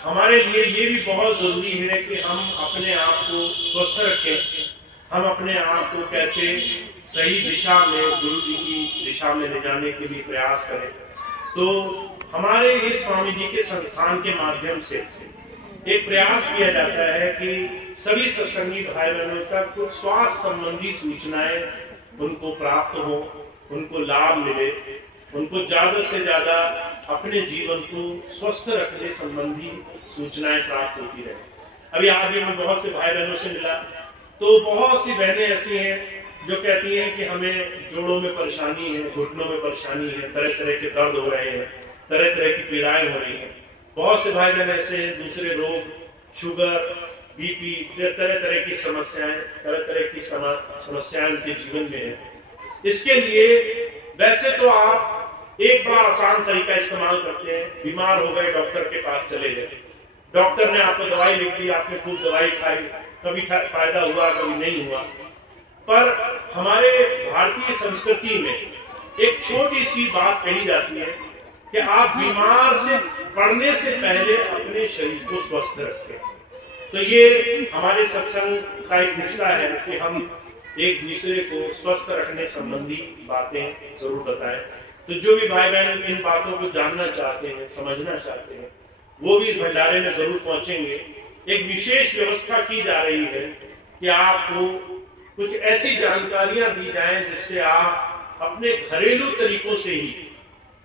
हमारे लिए ये भी बहुत जरूरी है कि हम अपने आप को स्वस्थ रखें। हम अपने आप को कैसे सही दिशा में, गुरु जी की दिशा में ले जाने के लिए प्रयास करें। तो हमारे इस स्वामी जी के संस्थान के माध्यम से एक प्रयास किया जाता है कि सभी सत्संगी भाई बहनों तक कुछ स्वास्थ्य संबंधी सूचनाएं उनको प्राप्त हो, उनको लाभ मिले, उनको ज्यादा से ज्यादा अपने जीवन को स्वस्थ रखने संबंधी सूचनाएं प्राप्त होती रहे। अभी आगे मैं बहुत से भाई बहनों से मिला तो बहुत सी बहनें ऐसी हैं जो कहती हैं कि हमें जोड़ों में परेशानी है, घुटनों में परेशानी है, तरह तरह के दर्द हो रहे हैं, तरह तरह की पीड़ाएं हो रही हैं। बहुत से भाई बहन ऐसे हैं, दूसरे रोग, शुगर, बीपी, तरह तरह की समस्याएं, तरह तरह की समस्याएं उनके जीवन में है। इसके लिए वैसे तो आप एक बड़ा आसान तरीका इस्तेमाल करते हैं, बीमार हो गए डॉक्टर के पास चले गए, डॉक्टर ने आपको दवाई लिख दी, आपने खूब दवाई खाई, कभी फायदा हुआ कभी नहीं हुआ। पर हमारे भारतीय संस्कृति में एक छोटी सी बात कही जाती है कि आप बीमार से पड़ने से पहले अपने शरीर को स्वस्थ रखें। तो ये हमारे सत्संग का एक हिस्सा है कि हम एक दूसरे को स्वस्थ रखने संबंधी बातें जरूर बताएं। तो जो भी भाई बहन इन बातों को जानना चाहते हैं, समझना चाहते हैं, वो भी इस भंडारे में जरूर पहुंचेंगे। एक विशेष व्यवस्था की जा रही है कि आपको कुछ ऐसी जानकारियां दी जाएं जिससे आप अपने घरेलू तरीकों से ही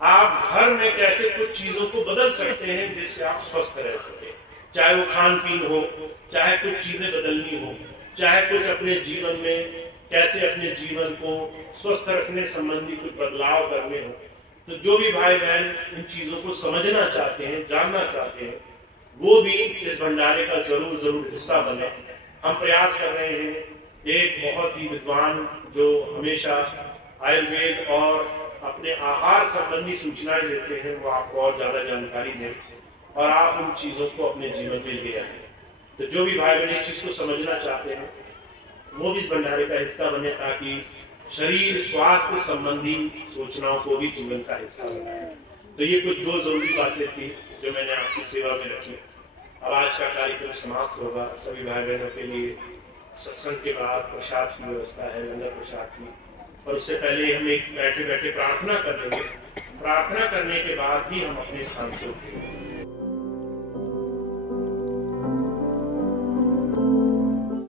आप घर में कैसे कुछ चीजों को बदल सकते हैं जिससे आप स्वस्थ रह सके। चाहे वो खान पीन हो, चाहे कुछ चीजें बदलनी हो, चाहे कुछ अपने जीवन में कैसे अपने जीवन को स्वस्थ रखने संबंधी कुछ बदलाव करने हो। तो जो भी भाई बहन इन चीजों को समझना चाहते हैं, जानना चाहते हैं, वो भी इस भंडारे का जरूर हिस्सा बने। हम प्रयास कर रहे हैं, एक बहुत ही विद्वान जो हमेशा आयुर्वेद और अपने आहार संबंधी सूचनाएं देते हैं, वो आपको और ज्यादा जानकारी दें और आप उन चीजों को अपने जीवन में ले आए। तो जो भी भाई बहन इस चीज को समझना चाहते हैं वो भी इस भंडारे का हिस्सा बने, ताकि शरीर स्वास्थ्य संबंधी सूचनाओं को भी जीवन का हिस्सा बनाए। तो ये कुछ 2 जरूरी बातें थी जो मैंने आपकी सेवा में रखी। अब आज का कार्यक्रम समाप्त होगा। सभी भाई बहनों के लिए सत्संग के बाद प्रसाद की व्यवस्था है, लंगर प्रसाद की। और उससे पहले हम एक बैठे बैठे प्रार्थना कर लेंगे। प्रार्थना करने के बाद ही हम अपने स्थान से उठेंगे।